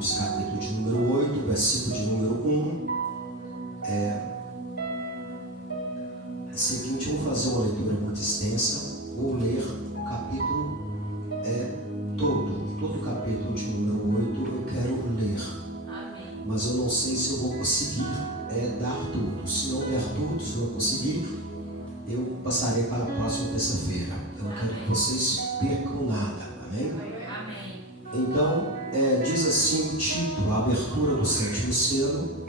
Apocalipse, capítulo de número 8, versículo de número 1. É o seguinte, eu vou fazer uma leitura muito extensa, vou ler o capítulo todo o capítulo de número 8 eu quero ler. Amém. Mas eu não sei se eu vou conseguir dar tudo. Se não der tudo, se eu não conseguir, eu passarei para a próxima terça-feira. Eu não quero que vocês percam nada. Amém? Amém. Então, diz assim o título, a abertura do sétimo selo,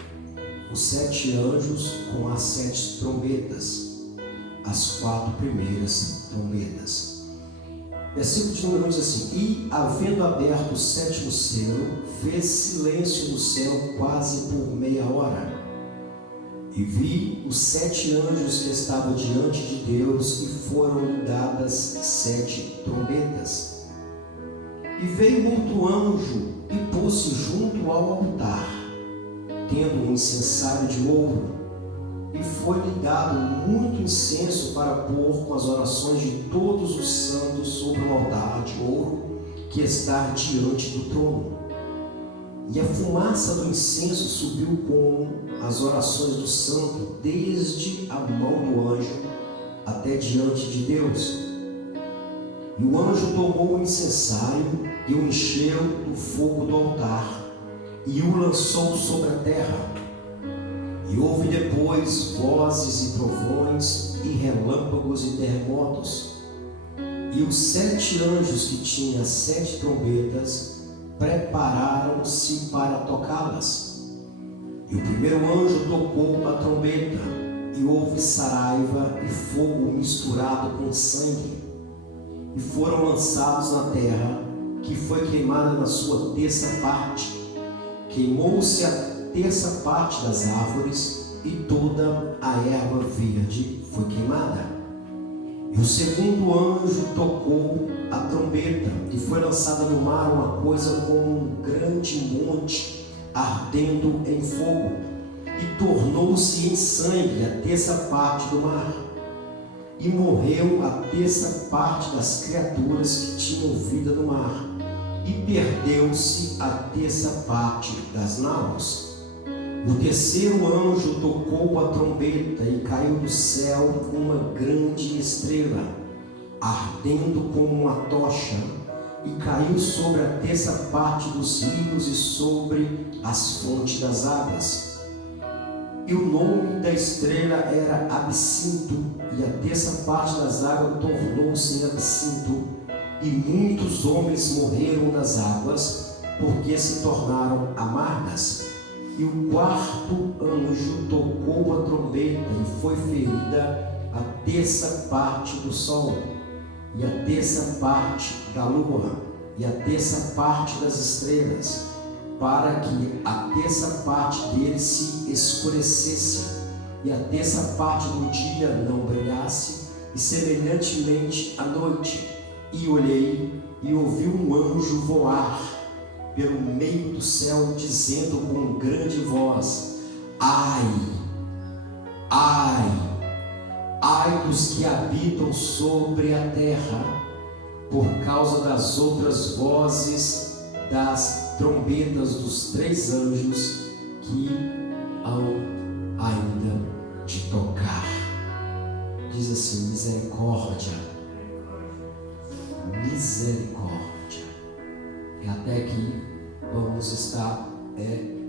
os 7 anjos com as 7 trombetas, as 4 primeiras trombetas. Versículo de número 1 diz assim: e havendo aberto o 7º selo, fez silêncio no céu quase por meia hora. E vi os 7 anjos que estavam diante de Deus, e foram dadas 7 trombetas. E veio outro anjo e pôs-se junto ao altar, tendo um incensário de ouro, e foi-lhe dado muito incenso para pôr com as orações de todos os santos sobre o altar de ouro que está diante do trono. E a fumaça do incenso subiu com as orações do santo desde a mão do anjo até diante de Deus. E o anjo tomou o incensário e o encheu do fogo do altar e o lançou sobre a terra. E houve depois vozes e trovões e relâmpagos e terremotos. E os 7 anjos que tinham 7 trombetas prepararam-se para tocá-las. E o primeiro anjo tocou a trombeta, e houve saraiva e fogo misturado com sangue, e foram lançados na terra, que foi queimada na sua terça parte. Queimou-se a terça parte das árvores, e toda a erva verde foi queimada. E o segundo anjo tocou a trombeta, e foi lançada no mar uma coisa como um grande monte ardendo em fogo, e tornou-se em sangue a terça parte do mar. E morreu a terça parte das criaturas que tinham vida no mar, e perdeu-se a terça parte das naus. O terceiro anjo tocou a trombeta, e caiu do céu uma grande estrela, ardendo como uma tocha, e caiu sobre a terça parte dos rios e sobre as fontes das águas. E o nome da estrela era Absinto, e a terça parte das águas tornou-se em absinto, e muitos homens morreram nas águas, porque se tornaram amargas. E o quarto anjo tocou a trombeta, e foi ferida a terça parte do sol, e a terça parte da lua, e a terça parte das estrelas, para que a terça parte deles se escurecesse, e a terça parte do dia não brilhasse, e semelhantemente à noite. E olhei e ouvi um anjo voar pelo meio do céu, dizendo com grande voz: ai, ai, ai dos que habitam sobre a terra, por causa das outras vozes das trombetas dos 3 anjos que hão ainda de tocar. Diz assim: misericórdia, misericórdia. E até aqui vamos estar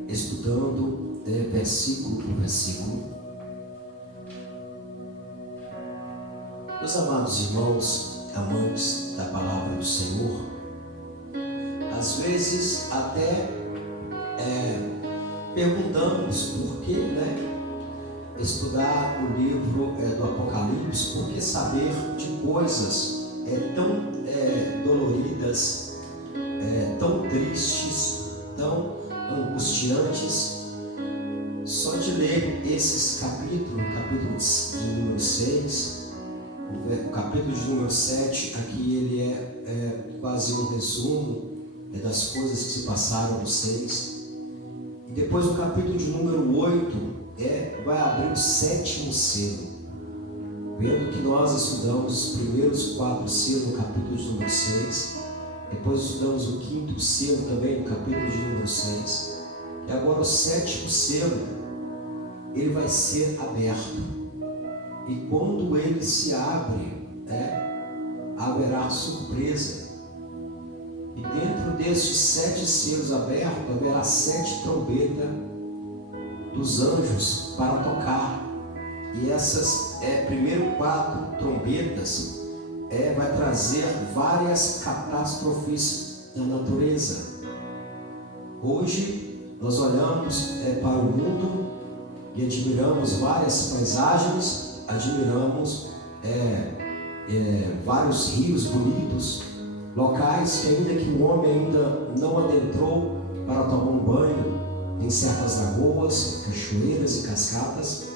estudando versículo por versículo. Meus amados irmãos, amantes da palavra do Senhor, às vezes até perguntamos por que estudar o livro do Apocalipse, por que saber de coisas tão doloridas, tão tristes, tão angustiantes. Só de ler esses capítulos, o capítulo de número 6, o capítulo de número 7, aqui ele é quase um resumo das coisas que se passaram no 6. E depois o capítulo de número 8 vai abrir o 7º selo. Vendo que nós estudamos os primeiros 4 selos no capítulo de número 6, Depois estudamos o 5º selo também, no capítulo de número 6. E agora o 7º selo, ele vai ser aberto. E quando ele se abre, haverá surpresa. E dentro desses 7 selos abertos, haverá 7 trombetas dos anjos para tocar. E essas primeiro 4 trombetas vai trazer várias catástrofes na natureza. Hoje nós olhamos para o mundo e admiramos várias paisagens, admiramos vários rios bonitos, locais que ainda que o homem ainda não adentrou para tomar um banho, em certas lagoas, cachoeiras e cascatas.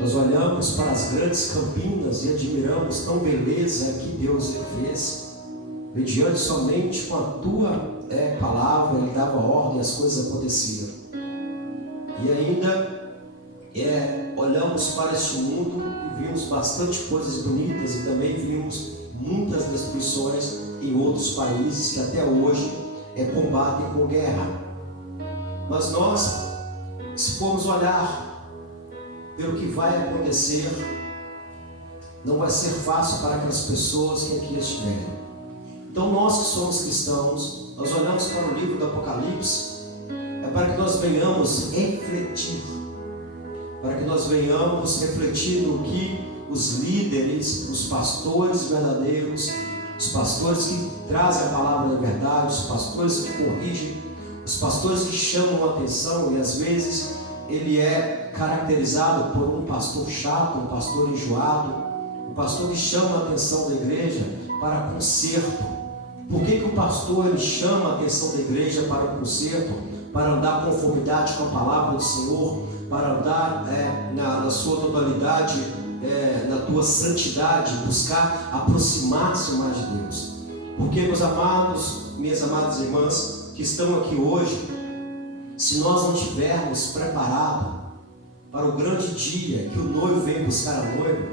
Nós olhamos para as grandes campinas e admiramos tão beleza que Deus fez, mediante somente com a tua palavra, Ele dava ordem, as coisas aconteciam. E ainda olhamos para este mundo e vimos bastante coisas bonitas e também vimos muitas destruições em outros países que até hoje combatem com guerra. Mas nós, se formos olhar pelo que vai acontecer, não vai ser fácil para aquelas pessoas que aqui estiverem. Então nós que somos cristãos, nós olhamos para o livro do Apocalipse, para que nós venhamos refletir, para que nós venhamos refletir no que os líderes, os pastores verdadeiros, os pastores que trazem a palavra da verdade, os pastores que corrigem, os pastores que chamam a atenção, e às vezes ele é caracterizado por um pastor chato, um pastor enjoado, um pastor que chama a atenção da igreja para conserto. Por que o pastor ele chama a atenção da igreja para o conserto? Para andar em conformidade com a palavra do Senhor, para andar na sua totalidade, na tua santidade, buscar aproximar-se mais de Deus. Porque, meus amados, minhas amadas irmãs que estão aqui hoje, se nós não estivermos preparados para o grande dia que o noivo vem buscar a noiva,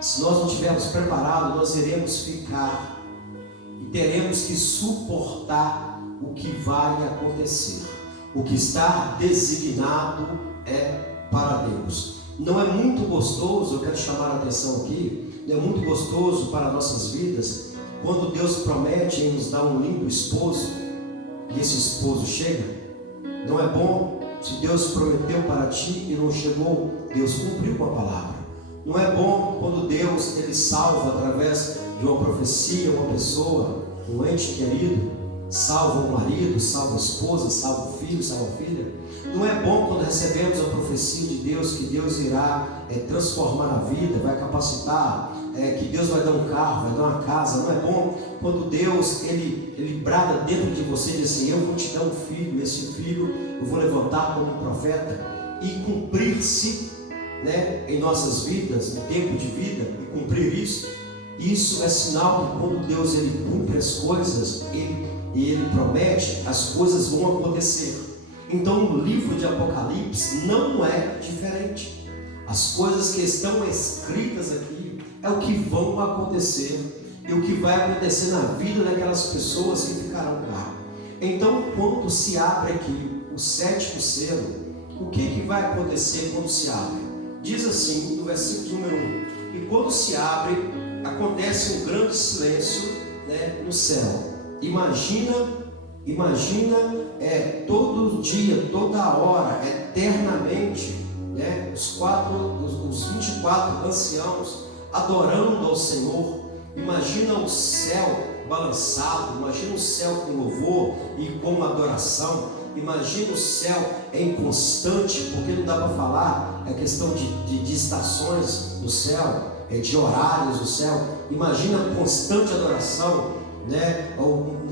se nós não estivermos preparados, nós iremos ficar e teremos que suportar o que vai acontecer. O que está designado para Deus. Não é muito gostoso, eu quero chamar a atenção aqui, não é muito gostoso para nossas vidas quando Deus promete em nos dar um lindo esposo e esse esposo chega. Não é bom se Deus prometeu para ti e não chegou, Deus cumpriu com a palavra. Não é bom quando Deus ele salva através de uma profecia, uma pessoa, um ente querido, salva o marido, salva a esposa, salva o filho, salva a filha. Não é bom quando recebemos a profecia de Deus que Deus irá transformar a vida, vai capacitar, que Deus vai dar um carro, vai dar uma casa. Não é bom quando Deus ele brada dentro de você e diz assim: eu vou te dar um filho, esse filho eu vou levantar como um profeta, e cumprir-se em nossas vidas, no tempo de vida, e cumprir isso é sinal que quando Deus ele cumpre as coisas, ele promete, as coisas vão acontecer. Então o livro de Apocalipse não é diferente. As coisas que estão escritas aqui é o que vão acontecer e o que vai acontecer na vida daquelas pessoas que ficarão cá. Então quando se abre aqui o 7º selo, o que vai acontecer quando se abre? Diz assim no versículo número 1: e quando se abre, acontece um grande silêncio no céu. Imagina todo dia, toda hora, eternamente, os 24 anciãos adorando ao Senhor. Imagina o céu balançado, imagina o céu com louvor e com adoração. Imagina o céu em constante, porque não dá para falar, é questão de estações no céu, de horários no céu. Imagina constante adoração.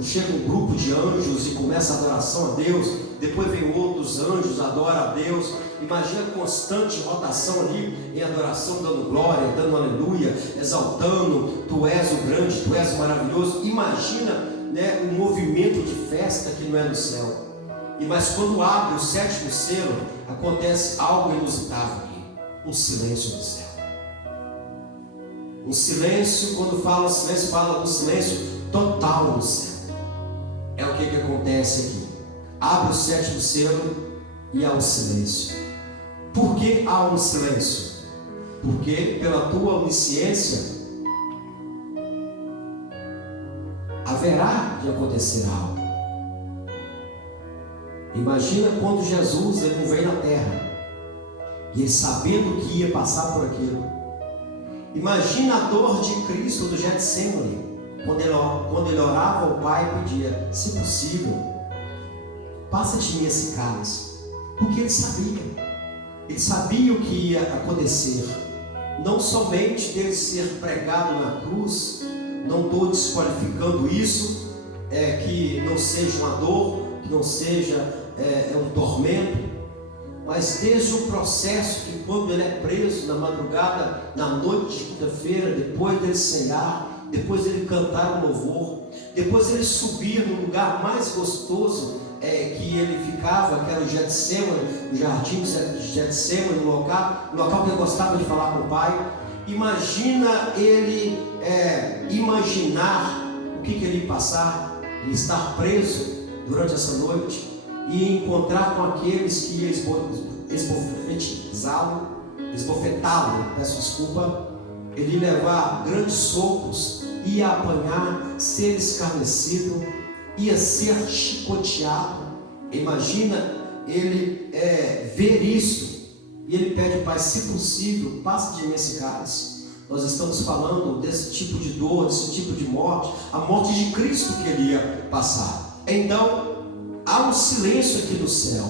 Chega um grupo de anjos e começa a adoração a Deus, depois vem outros anjos, adoram a Deus. Imagina a constante rotação ali em adoração, dando glória, dando aleluia, exaltando: tu és o grande, tu és o maravilhoso. Imagina um movimento de festa que não é no céu. Mas quando abre o 7º selo, acontece algo inusitado aqui: um silêncio no céu. Um silêncio, quando fala silêncio, fala do silêncio total no céu. é o que acontece aqui. Abre o 7º selo e há um silêncio. Por que há um silêncio? Porque pela tua onisciência haverá de acontecer algo. Imagina quando Jesus ele não veio na terra e ele sabendo que ia passar por aquilo. Imagina a dor de Cristo do Getsemane, quando ele orava ao Pai e pedia: se possível, passa de mim esse cálice. Porque ele sabia o que ia acontecer. Não somente dele ser pregado na cruz, não estou desqualificando isso, que não seja uma dor, que não seja um tormento, mas desde o processo que quando ele é preso na madrugada, na noite de quinta-feira, depois dele ceiar, depois dele cantar um louvor, depois ele subir no lugar mais gostoso que ele ficava, que era o Getsemane, o jardim de Getsemane, no local que ele gostava de falar com o Pai. Imagina ele imaginar o que ele ia passar, ele estar preso durante essa noite e encontrar com aqueles que iam esbofetá-lo, peço desculpa, ele ia levar grandes socos, ia apanhar, ser escarnecido, ia ser chicoteado. Imagina ele ver isso e ele pede: Pai, se possível, passe de mim esse cálice. Nós estamos falando desse tipo de dor, desse tipo de morte, a morte de Cristo que ele ia passar. Então há um silêncio aqui no céu.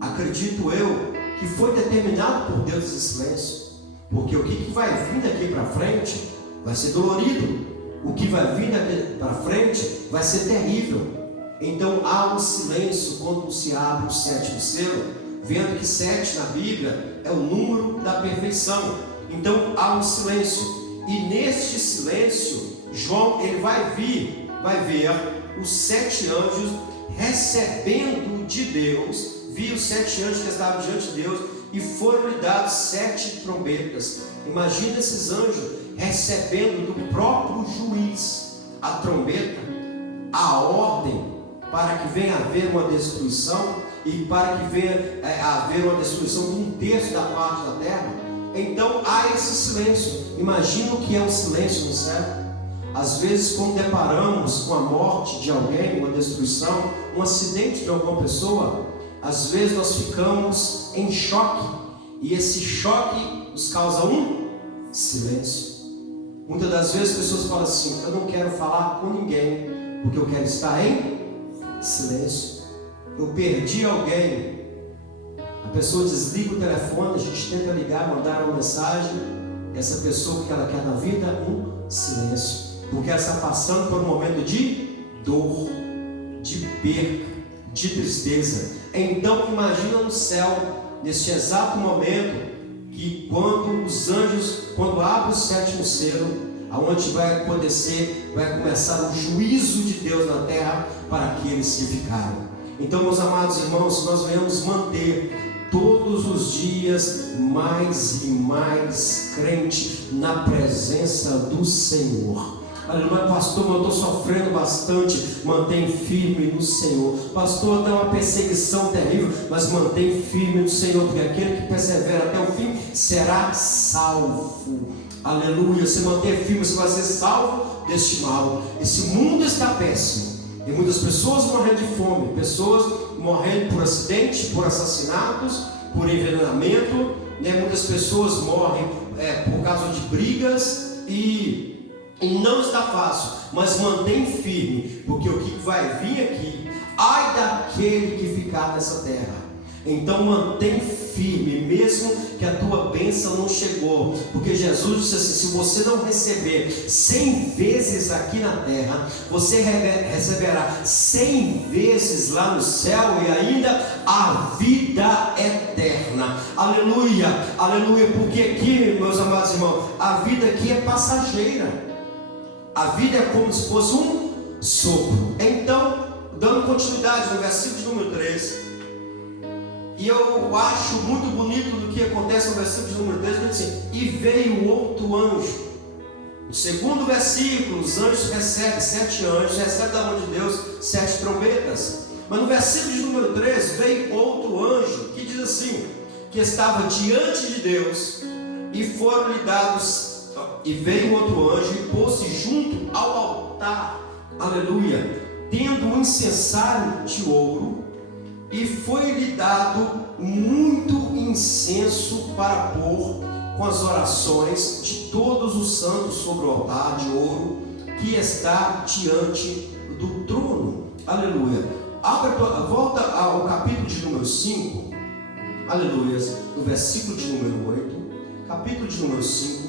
Acredito eu que foi determinado por Deus esse silêncio, porque o que vai vir daqui para frente vai ser dolorido. O que vai vir daqui para frente vai ser terrível. Então há um silêncio quando se abre o 7º selo, vendo que 7 na Bíblia é o número da perfeição. Então há um silêncio, e neste silêncio João ele vai ver os 7 anjos recebendo de Deus. Viu os 7 anjos que estavam diante de Deus e foram-lhe dados 7 trombetas. Imagina esses anjos recebendo do próprio juiz a trombeta, a ordem para que venha haver uma destruição, e para que venha haver uma destruição de 1/3 da parte da terra. Então há esse silêncio. Imagina o que é o silêncio no céu. Às vezes, quando deparamos com a morte de alguém, uma destruição, um acidente de alguma pessoa, às vezes nós ficamos em choque, e esse choque nos causa um silêncio. Muitas das vezes as pessoas falam assim: eu não quero falar com ninguém, porque eu quero estar em silêncio. Eu perdi alguém, a pessoa desliga o telefone, a gente tenta ligar, mandar uma mensagem, essa pessoa, que ela quer na vida, um silêncio, porque ela está passando por um momento de dor, de perca, de tristeza. Então imagina no céu, neste exato momento, que quando os anjos, quando abre o 7º selo, aonde vai acontecer, vai começar o juízo de Deus na terra para aqueles que ficaram. Então, meus amados irmãos, nós venhamos manter todos os dias mais e mais crente na presença do Senhor. Aleluia, pastor, mas eu estou sofrendo bastante. Mantém firme no Senhor. Pastor, dá uma perseguição terrível, mas mantém firme no Senhor, porque aquele que persevera até o fim será salvo. Aleluia, se manter firme, você vai ser salvo deste mal. Esse mundo está péssimo. Tem muitas pessoas morrendo de fome, pessoas morrendo por acidente, por assassinatos, por envenenamento, Muitas pessoas morrem por causa de brigas e não está fácil, mas mantém firme, porque o que vai vir aqui, ai daquele que ficar nessa terra. Então mantém firme, mesmo que a tua bênção não chegou, porque Jesus disse assim: se você não receber 100 vezes aqui na terra, você receberá 100 vezes lá no céu, e ainda a vida eterna. Aleluia, aleluia, porque aqui, meus amados irmãos, a vida aqui é passageira. A vida é como se fosse um sopro. Então, dando continuidade no versículo de número 3, e eu acho muito bonito do que acontece no versículo de número 3, diz assim: e veio outro anjo. No segundo versículo, os anjos recebem, 7 anjos recebem da mão de Deus 7 trombetas. Mas no versículo de número 3, veio outro anjo que diz assim, que estava diante de Deus, e foram lhe dados, e veio outro anjo e pôs-se junto ao altar, aleluia, tendo um incensário de ouro, e foi-lhe dado muito incenso para pôr com as orações de todos os santos sobre o altar de ouro que está diante do trono, aleluia. Volta ao capítulo de número 5, aleluia, no versículo de número 8, capítulo de número 5,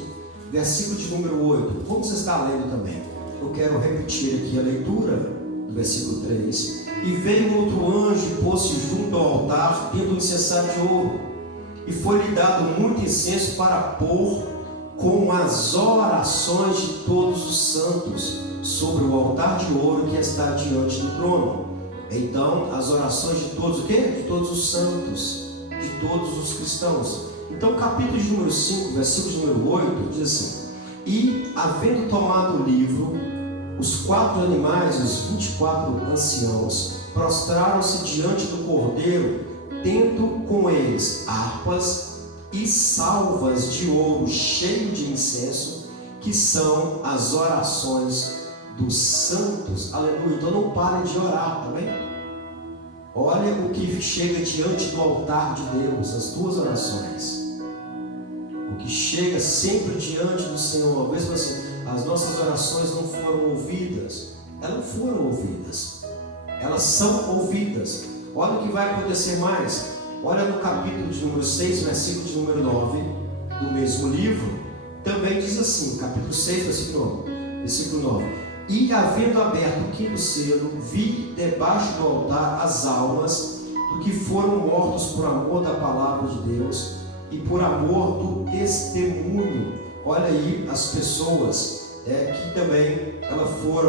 versículo de número 8, vamos estar lendo também. Eu quero repetir aqui a leitura do versículo 3. E veio outro anjo e pôs-se junto ao altar, tendo um incensário de ouro, e foi-lhe dado muito incenso para pôr com as orações de todos os santos sobre o altar de ouro que está diante do trono. Então, as orações de todos, o quê? De todos os santos, de todos os cristãos. Então, capítulo de número 5, versículo de número 8, diz assim: e, havendo tomado o livro, os 4 animais, os 24 anciãos, prostraram-se diante do Cordeiro, tendo com eles harpas e salvas de ouro cheio de incenso, que são as orações dos santos. Aleluia. Então não parem de orar, tá bem? Olha o que chega diante do altar de Deus, as 2 orações. O que chega sempre diante do Senhor. Uma vez você, as nossas orações não foram ouvidas. Elas não foram ouvidas. Elas são ouvidas. Olha o que vai acontecer mais. Olha no capítulo de número 6, versículo de número 9, do mesmo livro. Também diz assim, capítulo 6, versículo 9. E havendo aberto o 5º selo, vi debaixo do altar as almas do que foram mortos por amor da palavra de Deus e por amor do testemunho. Olha aí as pessoas que também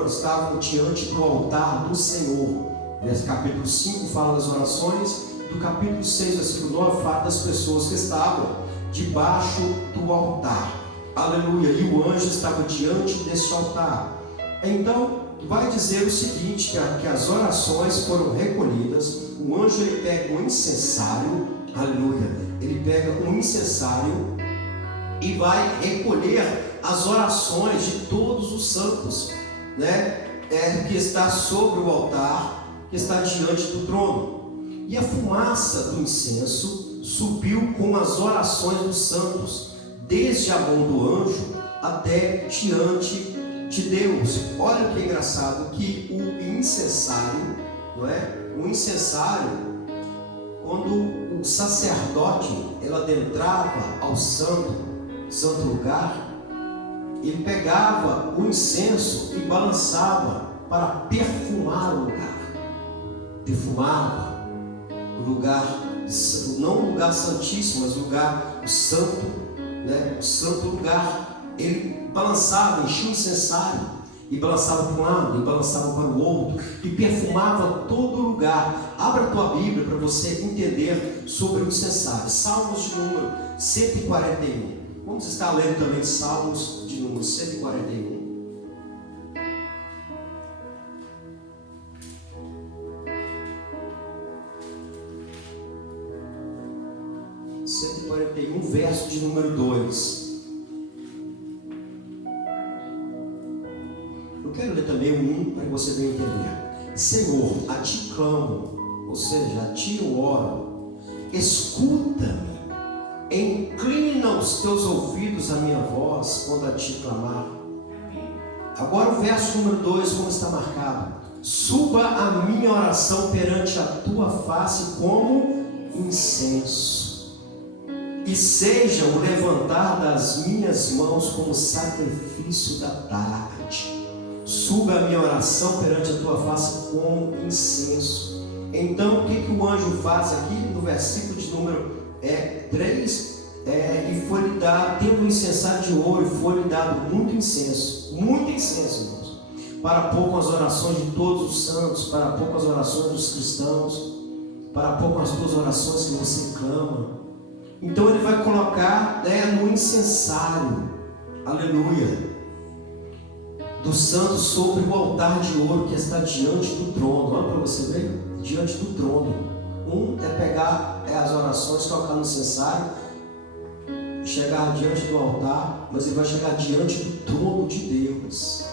estavam diante do altar do Senhor. Nesse capítulo 5 fala das orações, do capítulo 6, versículo 9 fala das pessoas que estavam debaixo do altar. Aleluia! E o anjo estava diante desse altar. Então, vai dizer o seguinte, que as orações foram recolhidas. O anjo ele pega um incensário, aleluia, ele pega um incensário e vai recolher as orações de todos os santos, né? Que está sobre o altar, que está diante do trono. E a fumaça do incenso subiu com as orações dos santos, desde a mão do anjo até diante de Deus. Olha que engraçado, que o incensário, não é? O incensário, quando o sacerdote ele adentrava ao santo lugar, ele pegava o incenso e balançava para perfumar o lugar. Perfumava o lugar, não o lugar santíssimo, mas o lugar santo, né? O santo lugar. Ele balançava, enchia o incensário e balançava para um lado e balançava para o outro e perfumava todo o lugar. Abra a tua Bíblia para você entender sobre o incensário. Salmos de número 141. Vamos estar lendo também Salmos de número 141. Verso de número 2. Eu quero ler também o 1 para que você venha entender. Senhor, a ti clamo, ou seja, a ti eu oro. Escuta-me, inclina os teus ouvidos à minha voz quando a ti clamar. Agora o verso número 2, como está marcado: suba a minha oração perante a tua face como incenso, e seja o levantar das minhas mãos como sacrifício da tarde. Suba a minha oração perante a tua face como incenso. Então, o que o anjo faz aqui no versículo de número 3? E foi-lhe dado, tendo um incensário de ouro, e foi-lhe dado muito incenso, irmãos, para pôr com as orações de todos os santos, para pôr com as orações dos cristãos, para pôr com as tuas orações que você clama. Então ele vai colocar no incensário, aleluia, dos santos sobre o altar de ouro que está diante do trono. Olha para você ver, diante do trono. É pegar as orações, colocar no incensário, chegar diante do altar, mas ele vai chegar diante do trono de Deus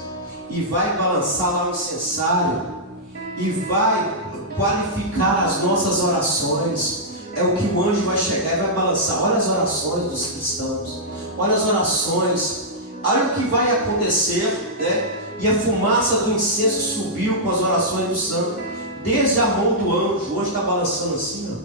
e vai balançar lá no incensário e vai qualificar as nossas orações. É o que o anjo vai chegar e vai balançar. Olha as orações dos cristãos, olha as orações, olha o que vai acontecer, né? E a fumaça do incenso subiu com as orações do santo, desde a mão do anjo. O anjo está balançando assim, ó,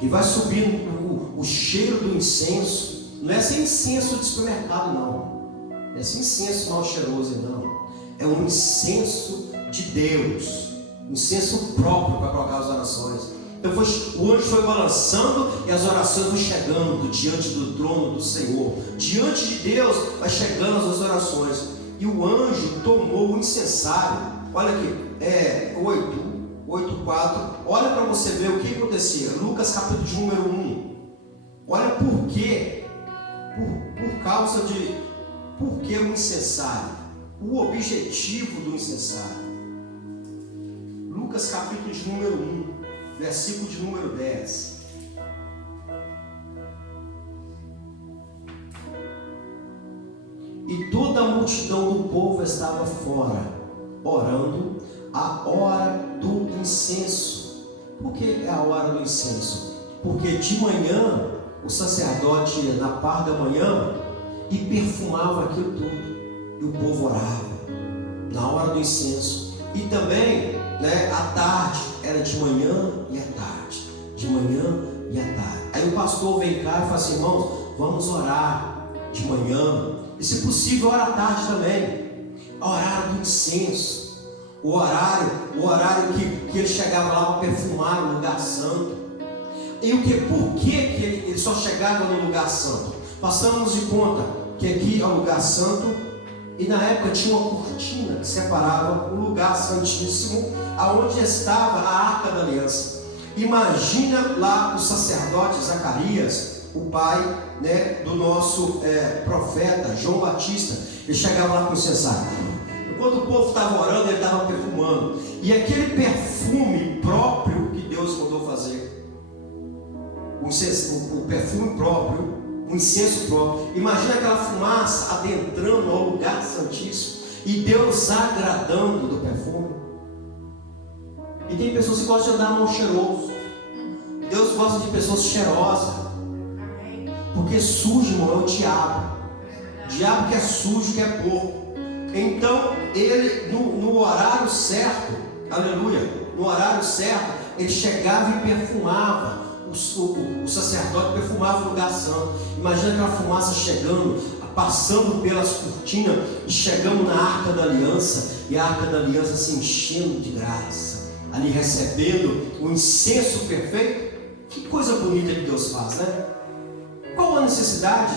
e vai subindo o cheiro do incenso. Não é esse incenso de supermercado, não. Não é esse incenso mal cheiroso, não. É um incenso de Deus, um incenso próprio para colocar as orações. Então o anjo foi balançando e as orações vão chegando diante do trono do Senhor. Diante de Deus vai chegando as orações. E o anjo tomou o incensário. Olha aqui, 8:4. Olha para você ver o que acontecia. Lucas capítulo de número 1. Olha por quê. Por causa de... Por que o incensário? O objetivo do incensário. Lucas capítulo de número 1, versículo de número 10. E toda a multidão do povo estava fora, orando a hora do incenso. Por que é a hora do incenso? Porque de manhã o sacerdote ia na parte da manhã e perfumava aquilo tudo, e o povo orava na hora do incenso. E também, né, à tarde, era de manhã e à tarde, de manhã e à tarde. Aí o pastor vem cá e fala assim: irmãos, vamos orar de manhã, e se possível orar à tarde também. A horário do incenso, o horário que ele chegava lá para perfumar o lugar santo. E por que ele só chegava no lugar santo? Passamos de conta que aqui é o lugar santo, e na época tinha uma cortina que separava o lugar santíssimo, aonde estava a Arca da Aliança. Imagina lá o sacerdote Zacarias, o pai, né, do nosso profeta João Batista. Ele chegava lá com o incensário. Quando o povo estava orando, ele estava perfumando. E aquele perfume próprio que Deus mandou fazer, o perfume próprio, o incenso próprio. Imagina aquela fumaça adentrando ao lugar santíssimo e Deus agradando do perfume. E tem pessoas que gostam de andar mão cheiroso. Deus gosta de pessoas cheirosas, porque sujo, irmão, é o diabo. O diabo que é sujo, que é porco. Então ele no horário certo, aleluia, no horário certo, ele chegava e perfumava. O sacerdote perfumava o lugar santo. Imagina aquela fumaça chegando, passando pelas cortinas, e chegamos na Arca da Aliança, e a Arca da Aliança se enchendo de graça, ali recebendo o incenso perfeito. Que coisa bonita que Deus faz, né? Qual a necessidade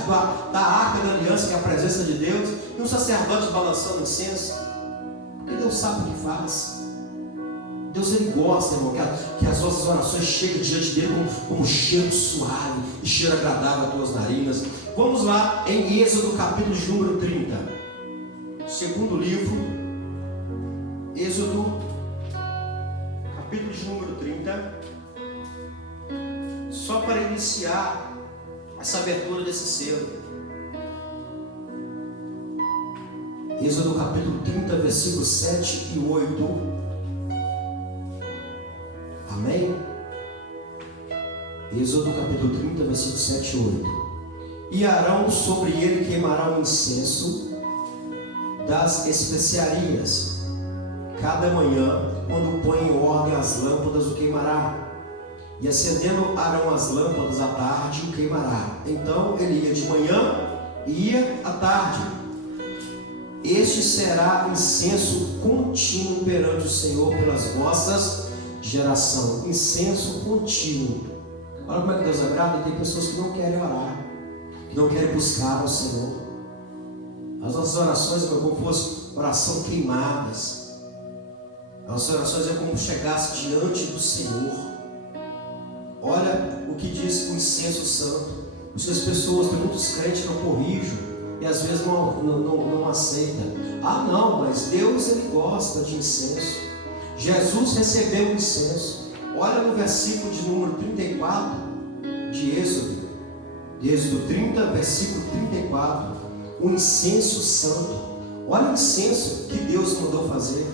da Arca da Aliança, que é a presença de Deus, e um sacerdote balançando o incenso? Porque Deus sabe o que faz. Deus, ele gosta, irmão, que as nossas orações cheguem diante dele como cheiro suave e cheiro agradável às tuas narinas. Vamos lá em Êxodo capítulo de número 30, segundo livro, Êxodo capítulo de número 30, só para iniciar essa abertura desse selo. Êxodo capítulo 30, versículos 7 e 8. Amém? Êxodo capítulo 30, versículos 7 e 8. E Arão sobre ele queimará o incenso das especiarias. Cada manhã, quando põe em ordem as lâmpadas, o queimará. E acendendo Arão as lâmpadas à tarde, o queimará. Então ele ia de manhã e ia à tarde. Este será incenso contínuo perante o Senhor pelas vossas geração. Incenso contínuo. Olha como é que Deus agrada. Tem pessoas que não querem orar, que não querem buscar ao Senhor. As nossas orações é como se fossem oração queimadas. As nossas orações é como se chegasse diante do Senhor. Olha o que diz o incenso santo. Porque as pessoas, tem muitos crentes que eu corrijo, e às vezes não aceita. Ah não, mas Deus ele gosta de incenso. Jesus recebeu o incenso. Olha no versículo de número 34 de Êxodo. Êxodo 30, versículo 34. O incenso santo. Olha o incenso que Deus mandou fazer.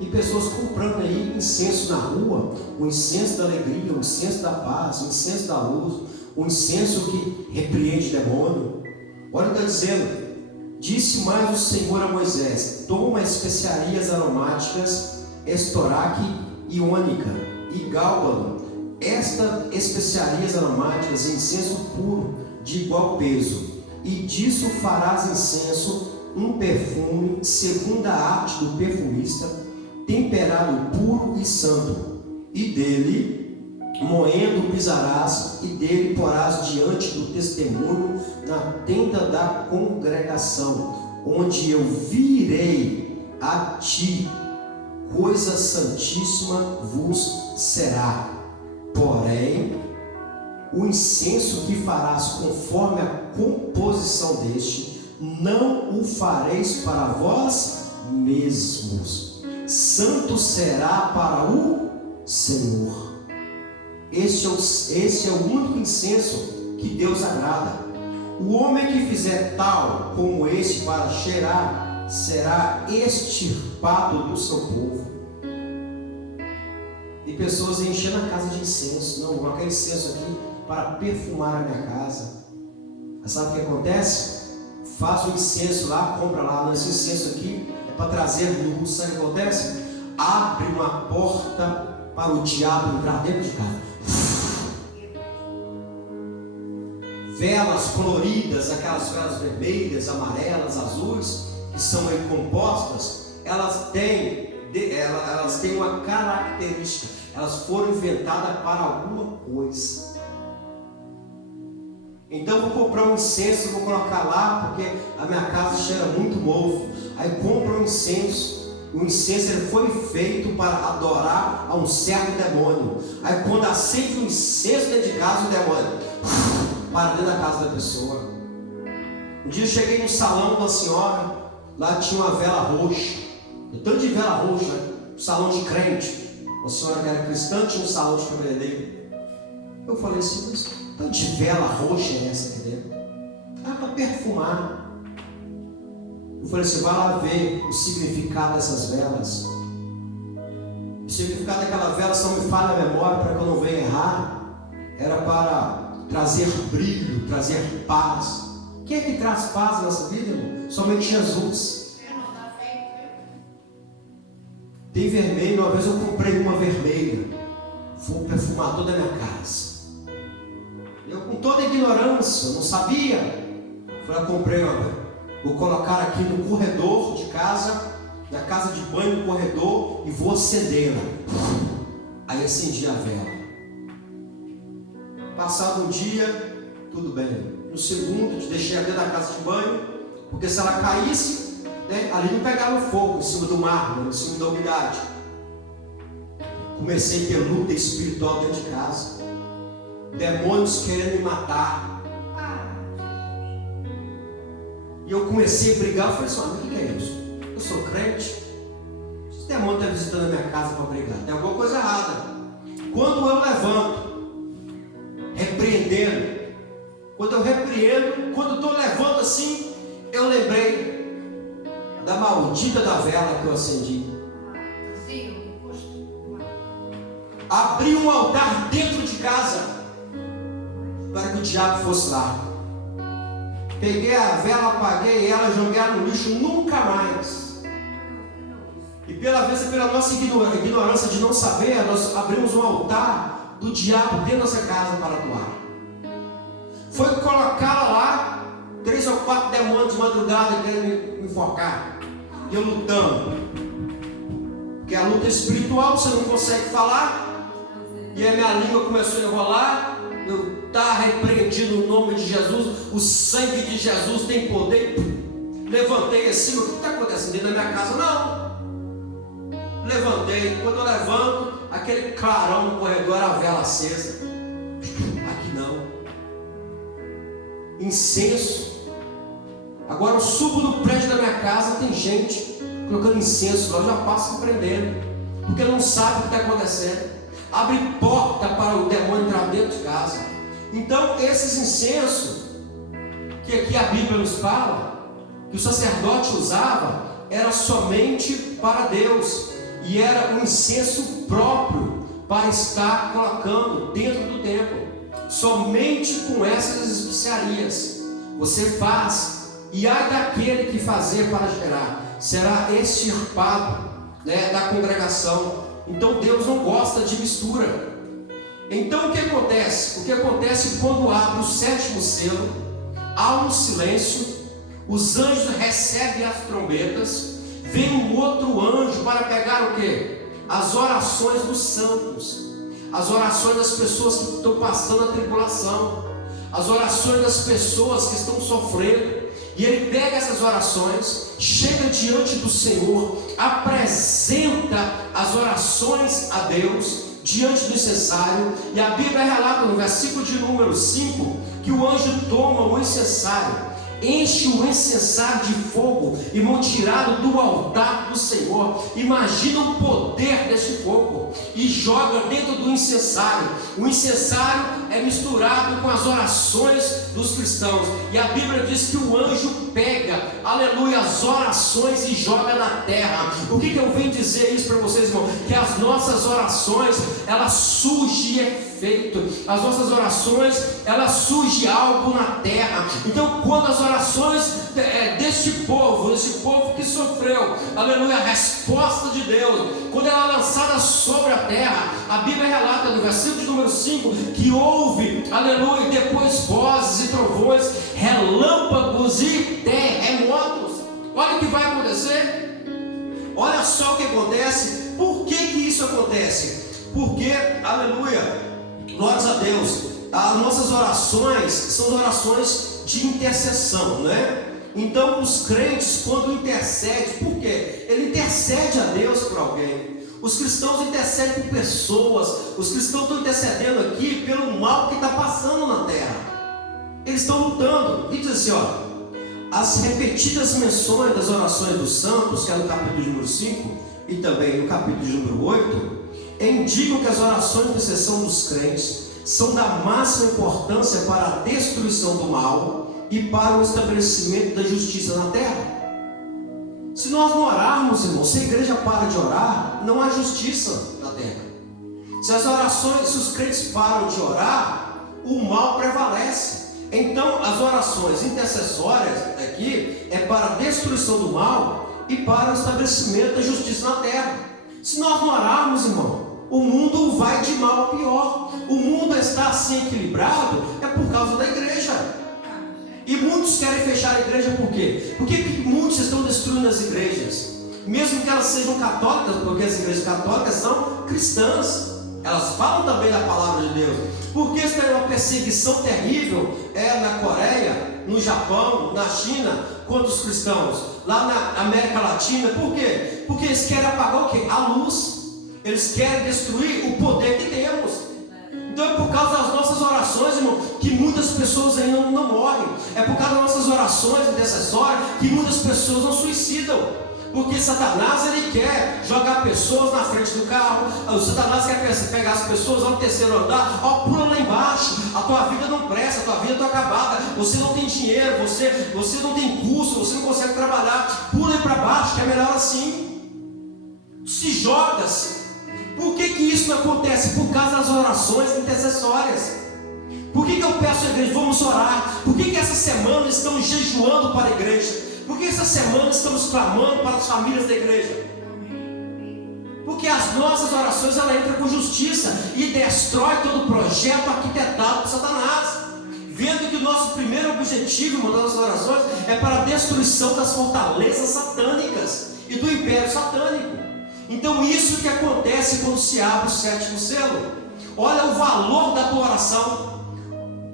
E pessoas comprando aí incenso na rua. O incenso da alegria, o incenso da paz, o incenso da luz, o incenso que repreende demônio. Olha o que está dizendo. Disse mais o Senhor a Moisés: toma especiarias aromáticas, estoraque e ônica e gálbano. Estas especiarias aromáticas, incenso puro de igual peso, e disso farás incenso, um perfume segundo a arte do perfumista, temperado puro e santo. E dele moendo pisarás, e dele porás diante do testemunho na tenda da congregação, onde eu virei a ti, coisa santíssima vos será. Porém, o incenso que farás conforme a composição deste, não o fareis para vós mesmos, santo será para o Senhor. Este é o único incenso que Deus agrada. O homem que fizer tal como este para cheirar, será extirpado do seu povo. E pessoas enchendo a casa de incenso. Não, vou colocar incenso aqui para perfumar a minha casa. Mas sabe o que acontece? Faz o incenso lá, compra lá. Esse incenso aqui é para trazer luz. Sabe o que acontece? Abre uma porta para o diabo entrar dentro de casa. Velas coloridas, aquelas velas vermelhas, amarelas, azuis, que são aí compostas, elas têm uma característica. Elas foram inventadas para alguma coisa. Então eu vou comprar um incenso, vou colocar lá, porque a minha casa cheira muito mofo. Aí compro um incenso. O incenso ele foi feito para adorar a um certo demônio. Aí quando acende o incenso dentro de casa, o demônio para dentro da casa da pessoa. Um dia eu cheguei no salão de uma senhora, lá tinha uma vela roxa. Tanto de vela roxa, um salão de crente. Uma senhora que era cristã tinha um salão de cabeleireiro. Eu falei assim, mas tanto de vela roxa é essa aqui dentro? Ah, para perfumar. Eu falei assim, vai lá ver o significado dessas velas. O significado daquela vela, se não me falha a memória, para que eu não venha errar, era para trazer brilho, trazer paz. Quem é que traz paz na nossa vida, irmão? Somente Jesus. Tem vermelho, uma vez eu comprei uma vermelha, vou perfumar toda a minha casa. Eu com toda a ignorância, não sabia. Falei, eu comprei uma, vou colocar aqui no corredor de casa, na casa de banho, no corredor, e vou acendê-la. Aí acendi a vela. Passado um dia, tudo bem. No segundo, deixei dentro da casa de banho, porque se ela caísse, né, ali não pegava fogo em cima do mármore, em cima da umidade. Comecei a ter luta espiritual dentro de casa. Demônios querendo me matar. E eu comecei a brigar. Eu falei assim, mas o que é isso? Eu sou crente. Esse demônio está visitando a minha casa para brigar. Tem alguma coisa errada. Quando eu levanto, repreendendo, quando eu repreendo, quando eu estou levando assim, eu lembrei da maldita da vela que eu acendi. Abri um altar dentro de casa para que o diabo fosse lá. Peguei a vela, apaguei ela, joguei ela no lixo, nunca mais. E pela nossa ignorância de não saber, nós abrimos um altar do diabo dentro da nossa casa para atuar. Foi colocá-la lá, 3 ou 4 demônios de madrugada querendo me enforcar. E eu lutando. Porque a luta espiritual, você não consegue falar. E a minha língua começou a enrolar. Eu estava repreendido no nome de Jesus. O sangue de Jesus tem poder. Levantei assim, o que está acontecendo dentro da minha casa? Não. Levantei. Quando eu levanto, aquele clarão no corredor, a vela acesa. Aqui não. Incenso. Agora eu subo no prédio da minha casa, tem gente colocando incenso lá, eu já passo aprendendo, porque não sabe o que está acontecendo. Abre porta para o demônio entrar dentro de casa. Então esses incensos que aqui a Bíblia nos fala, que o sacerdote usava, era somente para Deus, e era um incenso próprio para estar colocando dentro do templo. Somente com essas especiarias você faz, e ai daquele que fazer para gerar, será extirpado, da congregação. Então Deus não gosta de mistura. Então o que acontece? O que acontece quando abre o 7º selo? Há um silêncio, os anjos recebem as trombetas, vem um outro anjo para pegar o quê? As orações dos santos, as orações das pessoas que estão passando a tribulação, as orações das pessoas que estão sofrendo. E ele pega essas orações, chega diante do Senhor, apresenta as orações a Deus diante do incensário. E a Bíblia relata no versículo de número 5 que o anjo toma o incensário, enche o incensário de fogo e tirado do altar do Senhor. Imagina o poder desse fogo, e joga dentro do incensário. O incensário é misturado com as orações dos cristãos, e a Bíblia diz que o anjo pega, aleluia, as orações e joga na terra. O que eu venho dizer isso para vocês, irmão? Que as nossas orações, elas surgem efeito. As nossas orações, elas surgem algo na terra. Então quando as orações deste povo que sofreu, aleluia, a resposta de Deus, quando ela é lançada sobre a terra, a Bíblia relata no versículo de número 5 que houve, aleluia, depois vozes e trovões, relâmpagos e terremotos. Olha o que vai acontecer. Olha só o que acontece. Por que isso acontece? Porque, aleluia, glórias a Deus, as nossas orações são orações de intercessão, né? Então os crentes, quando intercedem, por quê? Ele intercede a Deus por alguém. Os cristãos intercedem por pessoas. Os cristãos estão intercedendo aqui pelo mal que está passando na terra. Eles estão lutando. E diz assim, as repetidas menções das orações dos santos, que é no capítulo de número 5 e também no capítulo de número 8, indicam que as orações de intercessão dos crentes são da máxima importância para a destruição do mal e para o estabelecimento da justiça na terra. Se nós não orarmos, irmão, se a igreja para de orar, não há justiça na terra. Se os crentes param de orar, o mal prevalece. Então as orações intercessórias aqui é para a destruição do mal e para o estabelecimento da justiça na terra. Se nós não orarmos, irmão, o mundo vai de mal a pior. O mundo está assim equilibrado é por causa da igreja. E muitos querem fechar a igreja por quê? Porque muitos estão destruindo as igrejas, mesmo que elas sejam católicas, porque as igrejas católicas são cristãs, elas falam também da palavra de Deus. Porque esta é uma perseguição terrível na Coreia, no Japão, na China, contra os cristãos, lá na América Latina. Por quê? Porque eles querem apagar o quê? A luz. Eles querem destruir o poder que temos. Então é por causa das nossas orações, irmão, que muitas pessoas ainda não morrem. É por causa das nossas orações intercessórias que muitas pessoas não suicidam. Porque Satanás, ele quer jogar pessoas na frente do carro. O Satanás quer pegar as pessoas lá no 3º andar. Pula lá embaixo. A tua vida não presta, a tua vida está acabada. Você não tem dinheiro, você não tem curso, você não consegue trabalhar. Pula aí para baixo, que é melhor assim. Se joga-se. Por que isso não acontece? Por causa das orações intercessórias. Por que eu peço à igreja, vamos orar? Por que essa semana estamos jejuando para a igreja? Por que essa semana estamos clamando para as famílias da igreja? Porque as nossas orações, ela entra com justiça e destrói todo o projeto arquitetado por Satanás. Vendo que o nosso primeiro objetivo, uma das nossas orações, é para a destruição das fortalezas satânicas e do império satânico. Então isso que acontece quando se abre o 7º selo. Olha o valor da tua oração.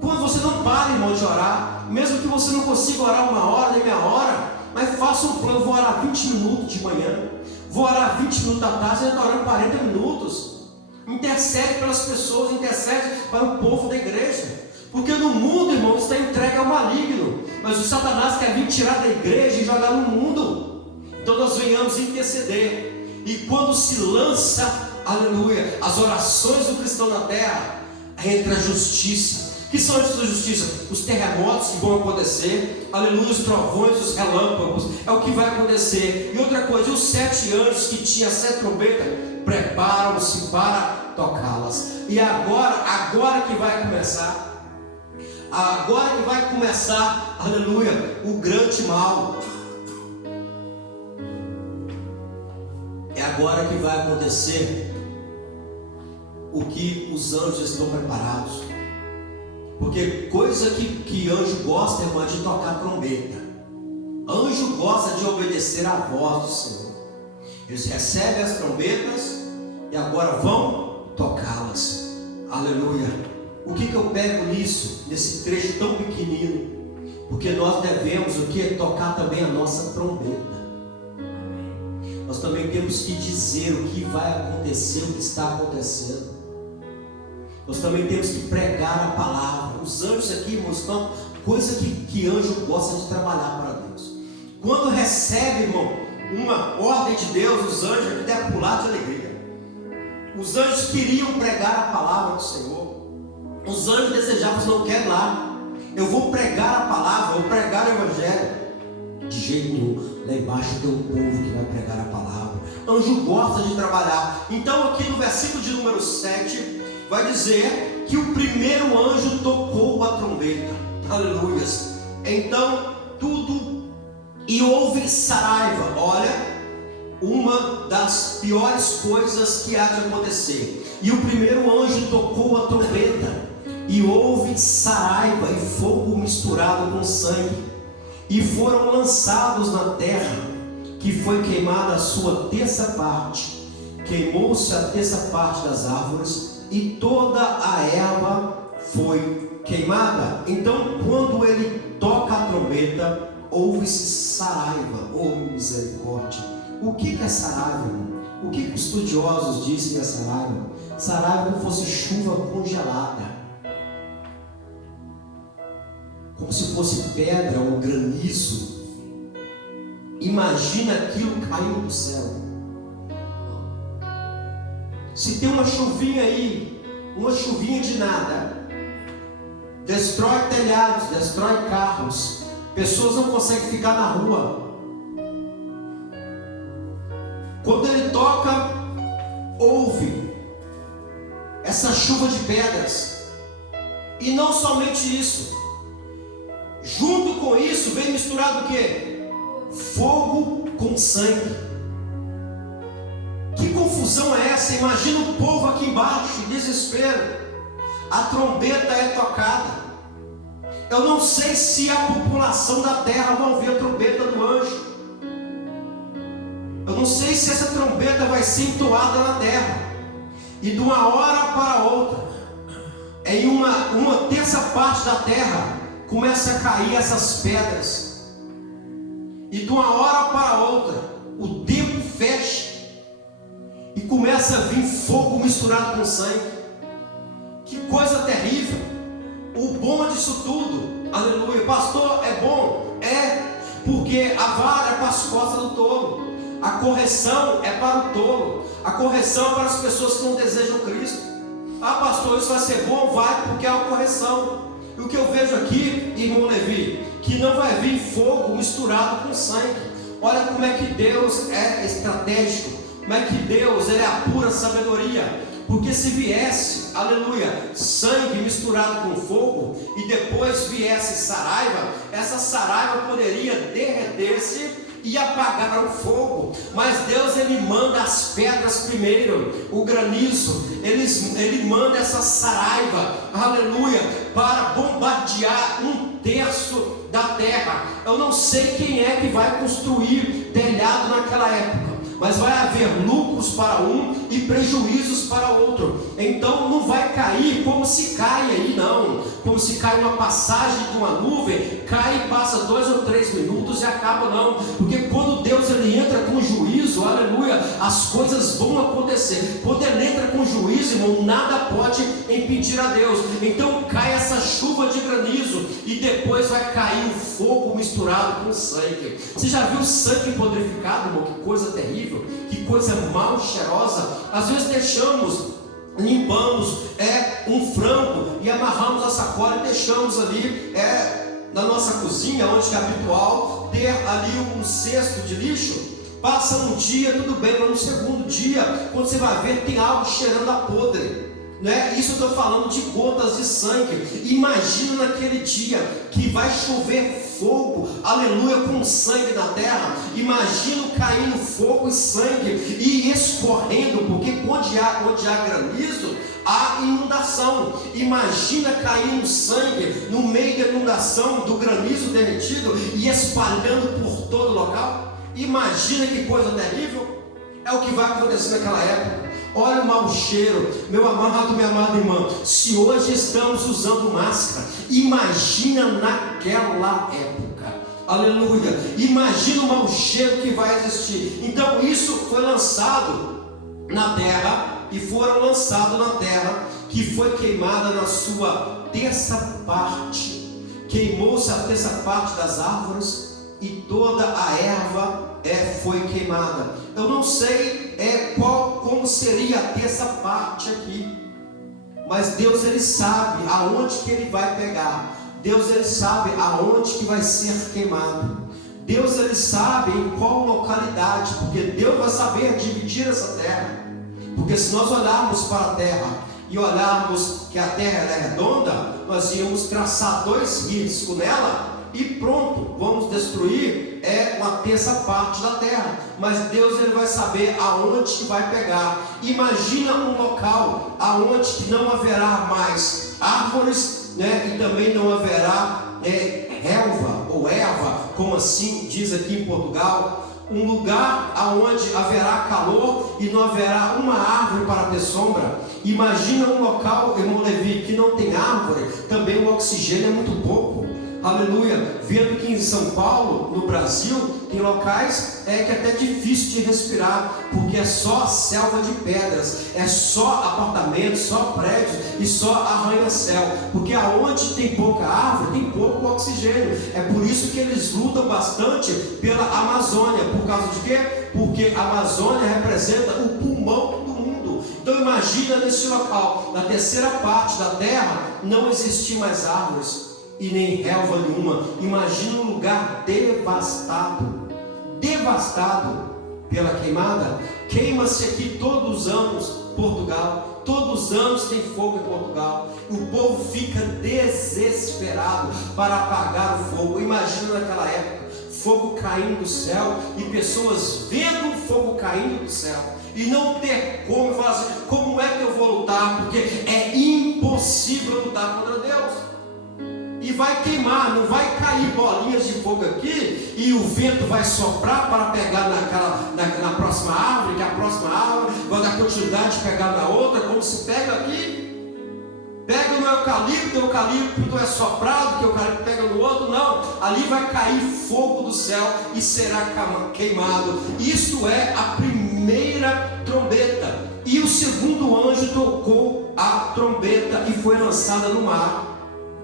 Quando você não para, irmão, de orar, mesmo que você não consiga orar 1 hora, nem meia hora, mas faça um plano. Vou orar 20 minutos de manhã, vou orar 20 minutos da tarde, eu estou orando 40 minutos. Intercede pelas pessoas, intercede para o povo da igreja. Porque no mundo, irmão, está entregue ao maligno. Mas o Satanás quer vir tirar da igreja e jogar no mundo. Então nós venhamos interceder. E quando se lança, aleluia, as orações do cristão na terra, entra a justiça. Que são as justiça? Os terremotos que vão acontecer, aleluia, os trovões, os relâmpagos, é o que vai acontecer. E outra coisa, os 7 anjos que tinham 7 trombetas, preparam-se para tocá-las. E agora que vai começar, aleluia, o grande mal. É agora que vai acontecer o que os anjos estão preparados. Porque coisa que anjo gosta, irmão, é de tocar trombeta. Anjo gosta de obedecer à voz do Senhor. Eles recebem as trombetas e agora vão tocá-las. Aleluia. O que eu pego nisso, nesse trecho tão pequenino? Porque nós devemos o que? Tocar também a nossa trombeta. Nós também temos que dizer o que vai acontecer, o que está acontecendo. Nós também temos que pregar a palavra. Os anjos aqui, irmãos, estão coisa que anjo gosta de trabalhar para Deus. Quando recebe, irmão, uma ordem de Deus, os anjos aqui devem pular de alegria. Os anjos queriam pregar a palavra do Senhor. Os anjos desejavam, não quero lá. Eu vou pregar a palavra, vou pregar o evangelho. De jeito nenhum. Lá embaixo tem um povo que vai pregar a palavra. Anjo gosta de trabalhar. Então aqui no versículo de número 7 vai dizer que o primeiro anjo tocou a trombeta. Aleluias. Então tudo, e houve saraiva. Olha, uma das piores coisas que há de acontecer. E o primeiro anjo tocou a trombeta, e houve saraiva e fogo misturado com sangue, e foram lançados na terra, que foi queimada a sua terça parte. Queimou-se a terça parte das árvores, e toda a erva foi queimada. Então, quando ele toca a trombeta, houve-se saraiva. Oh, misericórdia! O que é saraiva, irmão? O que os estudiosos dizem que é saraiva? Saraiva é como fosse chuva congelada, como se fosse pedra ou granizo. Imagina aquilo caindo do céu. Se tem uma chuvinha aí, uma chuvinha de nada, destrói telhados, destrói carros, pessoas não conseguem ficar na rua. Quando ele toca, houve essa chuva de pedras. E não somente isso, junto com isso vem misturado o quê? Fogo com sangue. Que confusão é essa? Imagina o povo aqui embaixo, em desespero. A trombeta é tocada. Eu não sei se a população da terra vai ouvir a trombeta do anjo. Eu não sei se essa trombeta vai ser entoada na terra. E de uma hora para outra, em uma terça parte da terra, começa a cair essas pedras. E de uma hora para outra, o tempo fecha. E começa a vir fogo misturado com sangue. Que coisa terrível. O bom disso tudo, aleluia, pastor, é bom? É, porque a vara é para as costas do tolo. A correção é para o tolo. A correção é para as pessoas que não desejam Cristo. Ah, pastor, isso vai ser bom? Vai, porque é a correção. E o que eu vejo aqui, irmão Levi, que não vai vir fogo misturado com sangue. Olha como é que Deus é estratégico. Como é que Deus, ele é a pura sabedoria. Porque se viesse, aleluia, sangue misturado com fogo, e depois viesse saraiva, essa saraiva poderia derreter-se e apagar o fogo. Mas Deus, ele manda as pedras primeiro, o granizo, ele manda essa saraiva, aleluia, para bombardear 1/3 da terra. Eu não sei quem é que vai construir telhado naquela época, mas vai haver lucros para um e prejuízos para outro. Então não vai cair como se cai aí, não. Como se cai uma passagem de uma nuvem, cai e passa 2 ou 3 minutos e acaba, não. Porque quando Deus, ele entra com juízo, aleluia, as coisas vão acontecer. Quando ele entra com juízo, irmão, nada pode impedir a Deus. Então cai essa chuva de granizo e depois vai cair o fogo misturado com sangue. Você já viu sangue podrificado, irmão? Que coisa terrível, que coisa mal cheirosa. Às vezes limpamos um frango e amarramos a sacola e deixamos ali na nossa cozinha, onde é habitual ter ali um cesto de lixo. Passa um dia, tudo bem, mas no segundo dia, quando você vai ver, tem algo cheirando a podre, né? Isso eu estou falando de gotas de sangue. Imagina naquele dia que vai chover fogo, aleluia, com sangue na terra. Imagina caindo fogo e sangue e escorrendo, porque onde há granizo, há inundação. Imagina caindo sangue no meio da inundação, do granizo derretido e espalhando por todo o local. Imagina que coisa terrível. É o que vai acontecer naquela época. Olha o mau cheiro, meu amado, minha amada irmã. Se hoje estamos usando máscara, imagina naquela época, aleluia. Imagina o mau cheiro que vai existir. Então isso foi lançado na terra, e foram lançados na terra, que foi queimada na sua terça parte. Queimou-se a terça parte das árvores e toda a erva foi queimada. Eu não sei como seria a terça parte aqui, mas Deus ele sabe aonde que ele vai pegar. Deus ele sabe aonde que vai ser queimado. Deus ele sabe em qual localidade, porque Deus vai saber dividir essa terra. Porque se nós olharmos para a terra e olharmos que a terra é redonda, nós íamos traçar 2 riscos nela e pronto, vamos destruir uma terça parte da terra. Mas Deus ele vai saber aonde que vai pegar. Imagina um local aonde que não haverá mais árvores, né? E também não haverá relva ou erva, como assim diz aqui em Portugal. Um lugar aonde haverá calor e não haverá uma árvore para ter sombra. Imagina um local, irmão Levi, que não tem árvore, também o oxigênio é muito pouco. Aleluia. Vendo que em São Paulo, no Brasil, tem locais que é até difícil de respirar, porque é só selva de pedras, é só apartamentos, só prédios e só arranha-céu. Porque aonde tem pouca árvore, tem pouco oxigênio. É por isso que eles lutam bastante pela Amazônia. Por causa de quê? Porque a Amazônia representa o pulmão do mundo. Então imagina nesse local, na terceira parte da terra, não existir mais árvores e nem relva nenhuma. Imagina um lugar devastado pela queimada. Queima-se aqui todos os anos Portugal, todos os anos tem fogo em Portugal. O povo fica desesperado para apagar o fogo. Imagina naquela época, fogo caindo do céu e pessoas vendo o fogo caindo do céu e não ter como falar assim: como é que eu vou lutar? Porque é impossível lutar contra Deus. E vai queimar, não vai cair bolinhas de fogo aqui e o vento vai soprar para pegar na próxima árvore, que a próxima árvore vai dar continuidade de pegar na outra, como se pega aqui. Pega no eucalipto, o eucalipto é soprado, que o eucalipto pega no outro. Não, ali vai cair fogo do céu e será queimado. Isto é a primeira trombeta. E o segundo anjo tocou a trombeta e foi lançada no mar.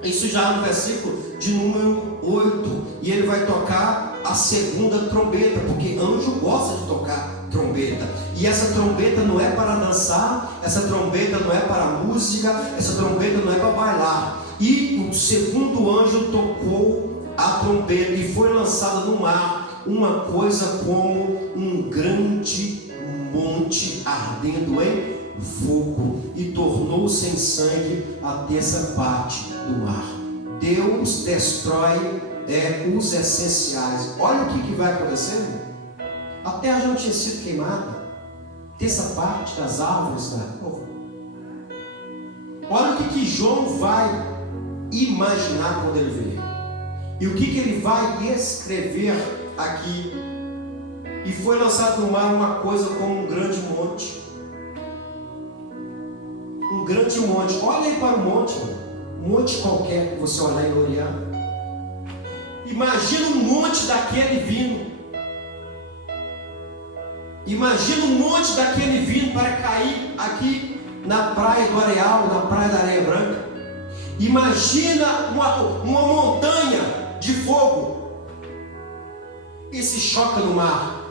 Isso já no versículo de número 8. E ele vai tocar a segunda trombeta, porque anjo gosta de tocar trombeta. E essa trombeta não é para dançar, essa trombeta não é para música, essa trombeta não é para bailar. E o segundo anjo tocou a trombeta e foi lançada no mar uma coisa como um grande monte ardendo em fogo, e tornou-se em sangue a terça parte do mar. Deus destrói os essenciais. Olha o que vai acontecer. A terra já não tinha sido queimada, terça parte das árvores da rua. Olha o que João vai imaginar quando ele vê, e o que ele vai escrever aqui. E foi lançado no mar uma coisa como um grande monte. Um grande monte. Olha aí para o monte, um monte qualquer que você olhar e olhar. Imagina um monte daquele vindo. Imagina um monte daquele vindo para cair aqui na praia do Areal, na praia da Areia Branca. Imagina uma montanha de fogo e se choca no mar.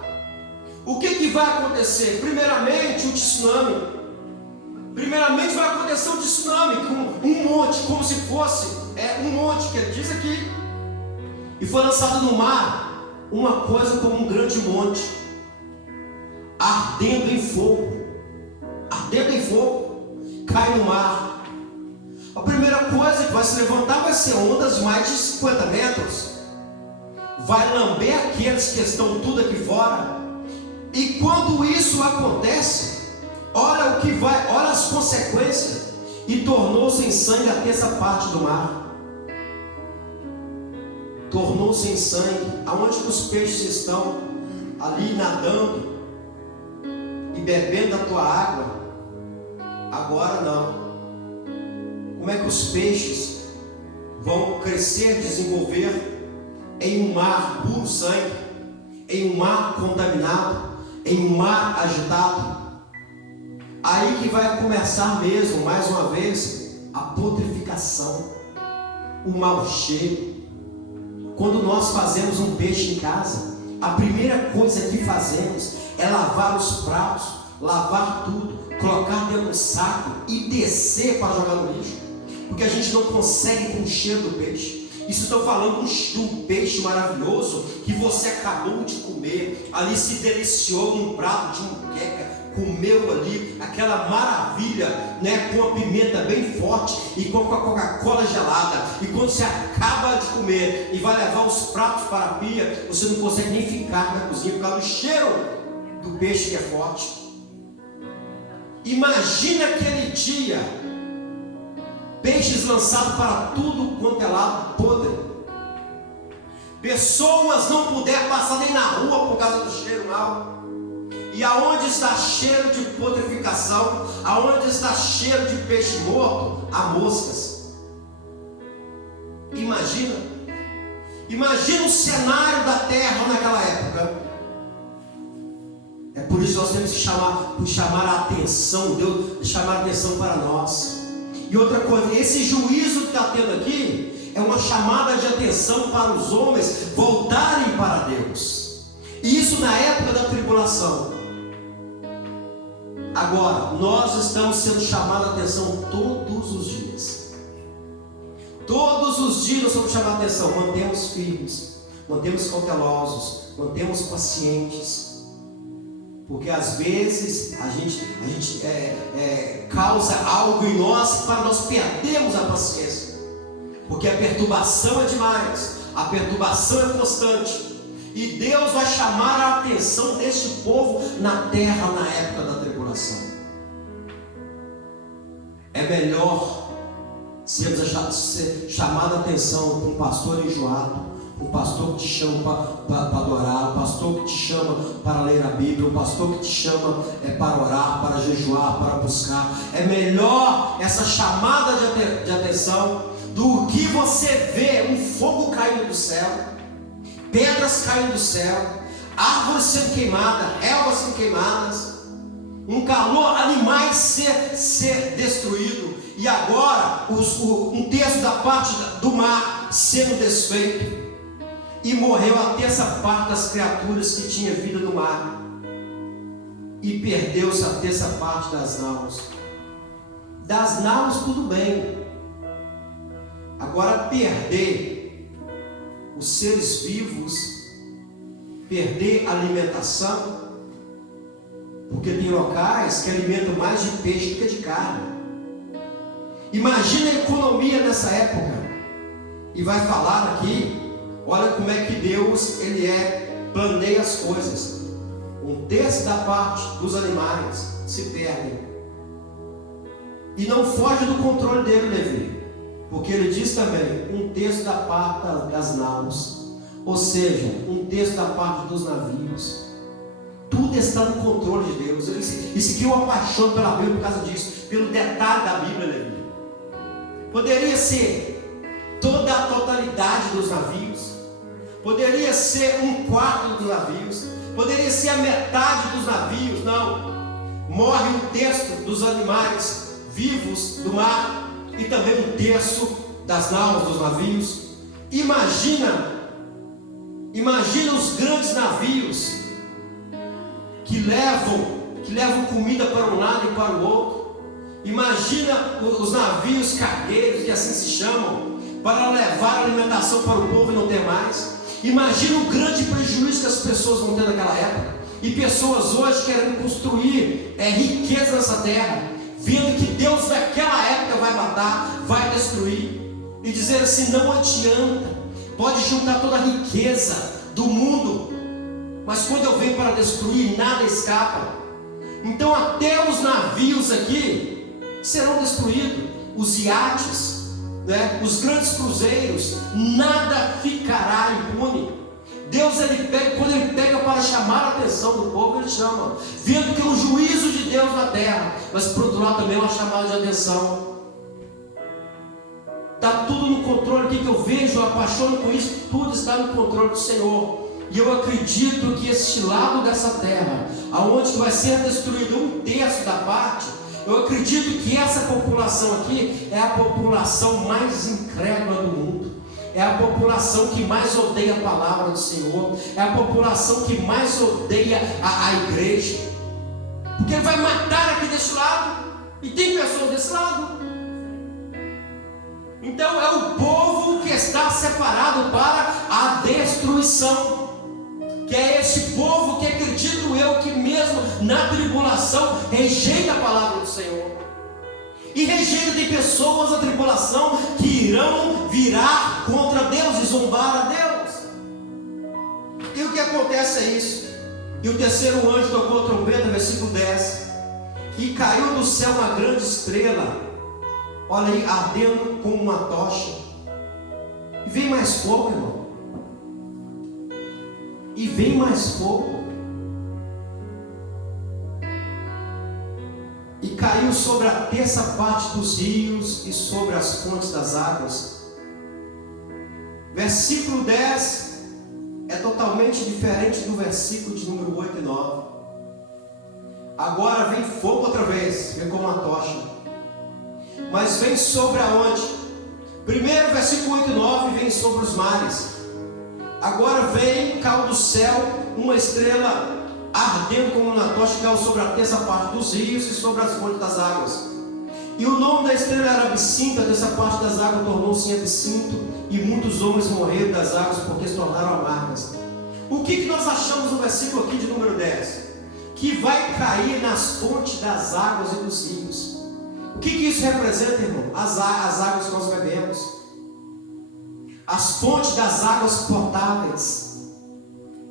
O que vai acontecer? Primeiramente, o tsunami. Primeiramente vai acontecer um tsunami com um monte, como se fosse um monte, que ele diz aqui. E foi lançado no mar uma coisa como um grande monte, ardendo em fogo. Ardendo em fogo, cai no mar. A primeira coisa que vai se levantar vai ser ondas de mais de 50 metros. Vai lamber aqueles que estão tudo aqui fora. E quando isso acontece, olha as consequências. E tornou-se em sangue a terça parte do mar. Tornou-se em sangue. Aonde que os peixes estão? Ali nadando e bebendo da tua água. Agora não. Como é que os peixes vão crescer, desenvolver em um mar puro sangue, em um mar contaminado, em um mar agitado? Aí que vai começar mesmo, mais uma vez, a putrificação, o mau cheiro. Quando nós fazemos um peixe em casa, a primeira coisa que fazemos é lavar os pratos, lavar tudo, colocar dentro do saco e descer para jogar no lixo, porque a gente não consegue com o cheiro do peixe. Isso estou falando de um peixe maravilhoso que você acabou de comer, ali se deliciou num prato de muqueca, comeu ali aquela maravilha, né, com a pimenta bem forte e com a Coca-Cola gelada. E quando você acaba de comer e vai levar os pratos para a pia, você não consegue nem ficar na cozinha por causa do cheiro do peixe que é forte. Imagina aquele dia, peixes lançados para tudo quanto é lado, podre. Pessoas não puderam passar nem na rua por causa do cheiro mau. E aonde está cheiro de putrificação, aonde está cheiro de peixe morto, há moscas. Imagina o cenário da terra naquela época. É por isso que nós temos que chamar a atenção, Deus chamar a atenção para nós. E outra coisa, esse juízo que está tendo aqui é uma chamada de atenção para os homens voltarem para Deus. E isso na época da tribulação. Agora, nós estamos sendo chamados a atenção todos os dias. Todos os dias nós estamos chamando a atenção. Mantemos firmes, mantemos cautelosos, mantemos pacientes. Porque às vezes a gente causa algo em nós para nós perdermos a paciência. Porque a perturbação é demais, a perturbação é constante. E Deus vai chamar a atenção deste povo na terra na época da tribulação. É melhor sermos chamados a atenção por um pastor enjoado, um pastor que te chama para adorar, um pastor que te chama para ler a Bíblia, um pastor que te chama para orar, para jejuar, para buscar. É melhor essa chamada de atenção do que você vê um fogo caindo do céu, pedras caindo do céu, árvores sendo queimadas, relvas sendo queimadas, um calor, animais ser destruído, e agora um terço da parte do mar sendo desfeito, e morreu a terça parte das criaturas que tinha vida no mar, e perdeu-se a terça parte das naus. Das naus tudo bem, agora perder os seres vivos, perder alimentação, porque tem locais que alimentam mais de peixe do que de carne. Imagina a economia nessa época. E vai falar aqui, olha como é que Deus planeia as coisas. Um terço da parte dos animais se perdem, e não foge do controle dele, Levi, porque ele diz também um terço da parte das naus, ou seja, um terço da parte dos navios. Tudo está no controle de Deus. Isso que eu apaixono pela Bíblia por causa disso, pelo detalhe da Bíblia, Levi. Poderia ser toda a totalidade dos navios, poderia ser um quarto dos navios, poderia ser a metade dos navios. Não, morre 1/3 dos animais vivos do mar e também 1/3 das naus dos navios. Imagina os grandes navios que levam comida para um lado e para o outro. Imagina os navios cargueiros, que assim se chamam, para levar alimentação para o povo e não ter mais. Imagina o grande prejuízo que as pessoas vão ter naquela época. E pessoas hoje querendo construir riqueza nessa terra, vendo que Deus naquela época vai matar, vai destruir, e dizer assim: não adianta, pode juntar toda a riqueza do mundo, mas quando eu venho para destruir, nada escapa. Então até os navios aqui serão destruídos, os iates, os grandes cruzeiros, nada ficará impune. Deus, quando Ele pega para chamar a atenção do povo, Ele chama, vendo que é um juízo de Deus na terra, mas por outro lado também é uma chamada de atenção. Está tudo no controle. O que eu vejo, eu apaixono com isso, tudo está no controle do Senhor. E eu acredito que este lado dessa terra, aonde vai ser destruído 1/3 da parte, eu acredito que essa população aqui é a população mais incrédula do mundo. É a população que mais odeia a palavra do Senhor. É a população que mais odeia a igreja. Porque Ele vai matar aqui desse lado, e tem pessoas desse lado. Então é o povo que está separado para a destruição. Que é esse povo que, acredito eu, que mesmo na tribulação rejeita a palavra do Senhor. E rejeita de pessoas a tribulação que irão virar contra Deus e zombar a Deus. E o que acontece é isso. E o terceiro anjo tocou a trombeta, versículo 10. E caiu do céu uma grande estrela, olha aí, ardendo como uma tocha. E vem mais fogo, irmão. E vem mais fogo. E caiu sobre a terça parte dos rios e sobre as fontes das águas. Versículo 10 é totalmente diferente do versículo de número 8 e 9. Agora vem fogo outra vez, vem como uma tocha. Mas vem sobre aonde? Primeiro, versículo 8 e 9, vem sobre os mares. Agora vem, caiu do céu, uma estrela ardendo como uma tocha, que caiu sobre a terça parte dos rios e sobre as fontes das águas. E o nome da estrela era Absinto. A terça parte das águas tornou-se em Absinto, e muitos homens morreram das águas porque se tornaram amargas. O que nós achamos no versículo aqui de número 10? Que vai cair nas fontes das águas e dos rios. O que isso representa, irmão? As águas que nós bebemos, as fontes das águas potáveis.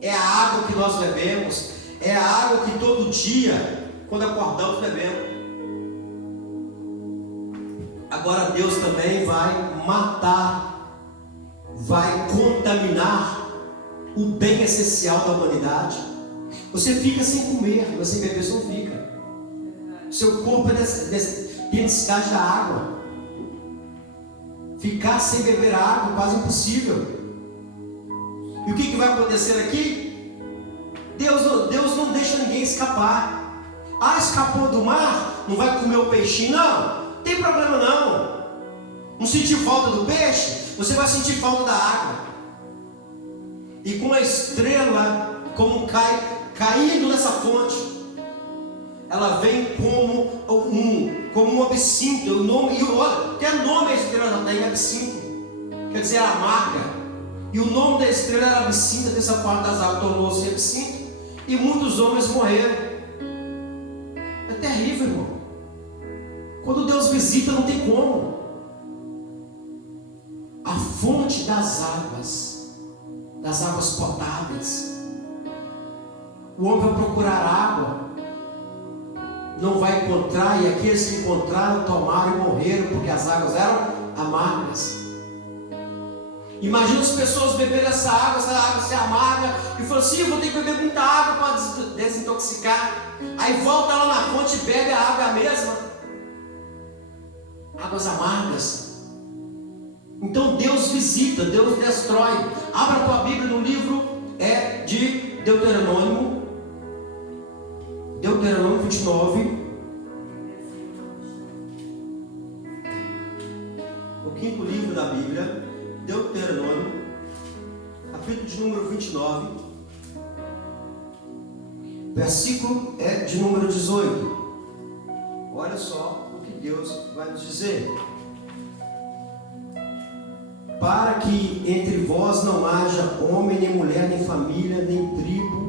É a água que nós bebemos, é a água que todo dia, quando acordamos, bebemos. Agora Deus também vai matar, vai contaminar o bem essencial da humanidade. Você fica sem comer, mas sem beber você não fica. Seu corpo tem necessidade da água. Ficar sem beber água é quase impossível. E o que vai acontecer aqui? Deus não deixa ninguém escapar. Escapou do mar, não vai comer o peixinho? Não tem problema não. Não sentir falta do peixe, você vai sentir falta da água. E com a estrela, como caindo nessa fonte, ela vem como um absinto. O nome, até o nome da estrela já tem absinto, quer dizer amarga. E o nome da estrela era Absinto. Dessa parte das águas tornou-se Absinto, e muitos homens morreram. É terrível, irmão. Quando Deus visita, não tem como. A fonte das águas potáveis. O homem vai procurar água, não vai encontrar, e aqueles que encontraram tomaram e morreram, porque as águas eram amargas. Imagina as pessoas beberem essa água se amarga, e falam assim: eu vou ter que beber muita água para desintoxicar. Aí volta lá na fonte e bebe a água, a mesma. Águas amargas. Então Deus visita, Deus destrói. Abra a tua Bíblia no livro de Deuteronômio 29, 29. O quinto livro da Bíblia, Deuteronômio, capítulo de número 29, versículo de número 18. Olha só o que Deus vai nos dizer. Para que entre vós não haja homem, nem mulher, nem família, nem tribo,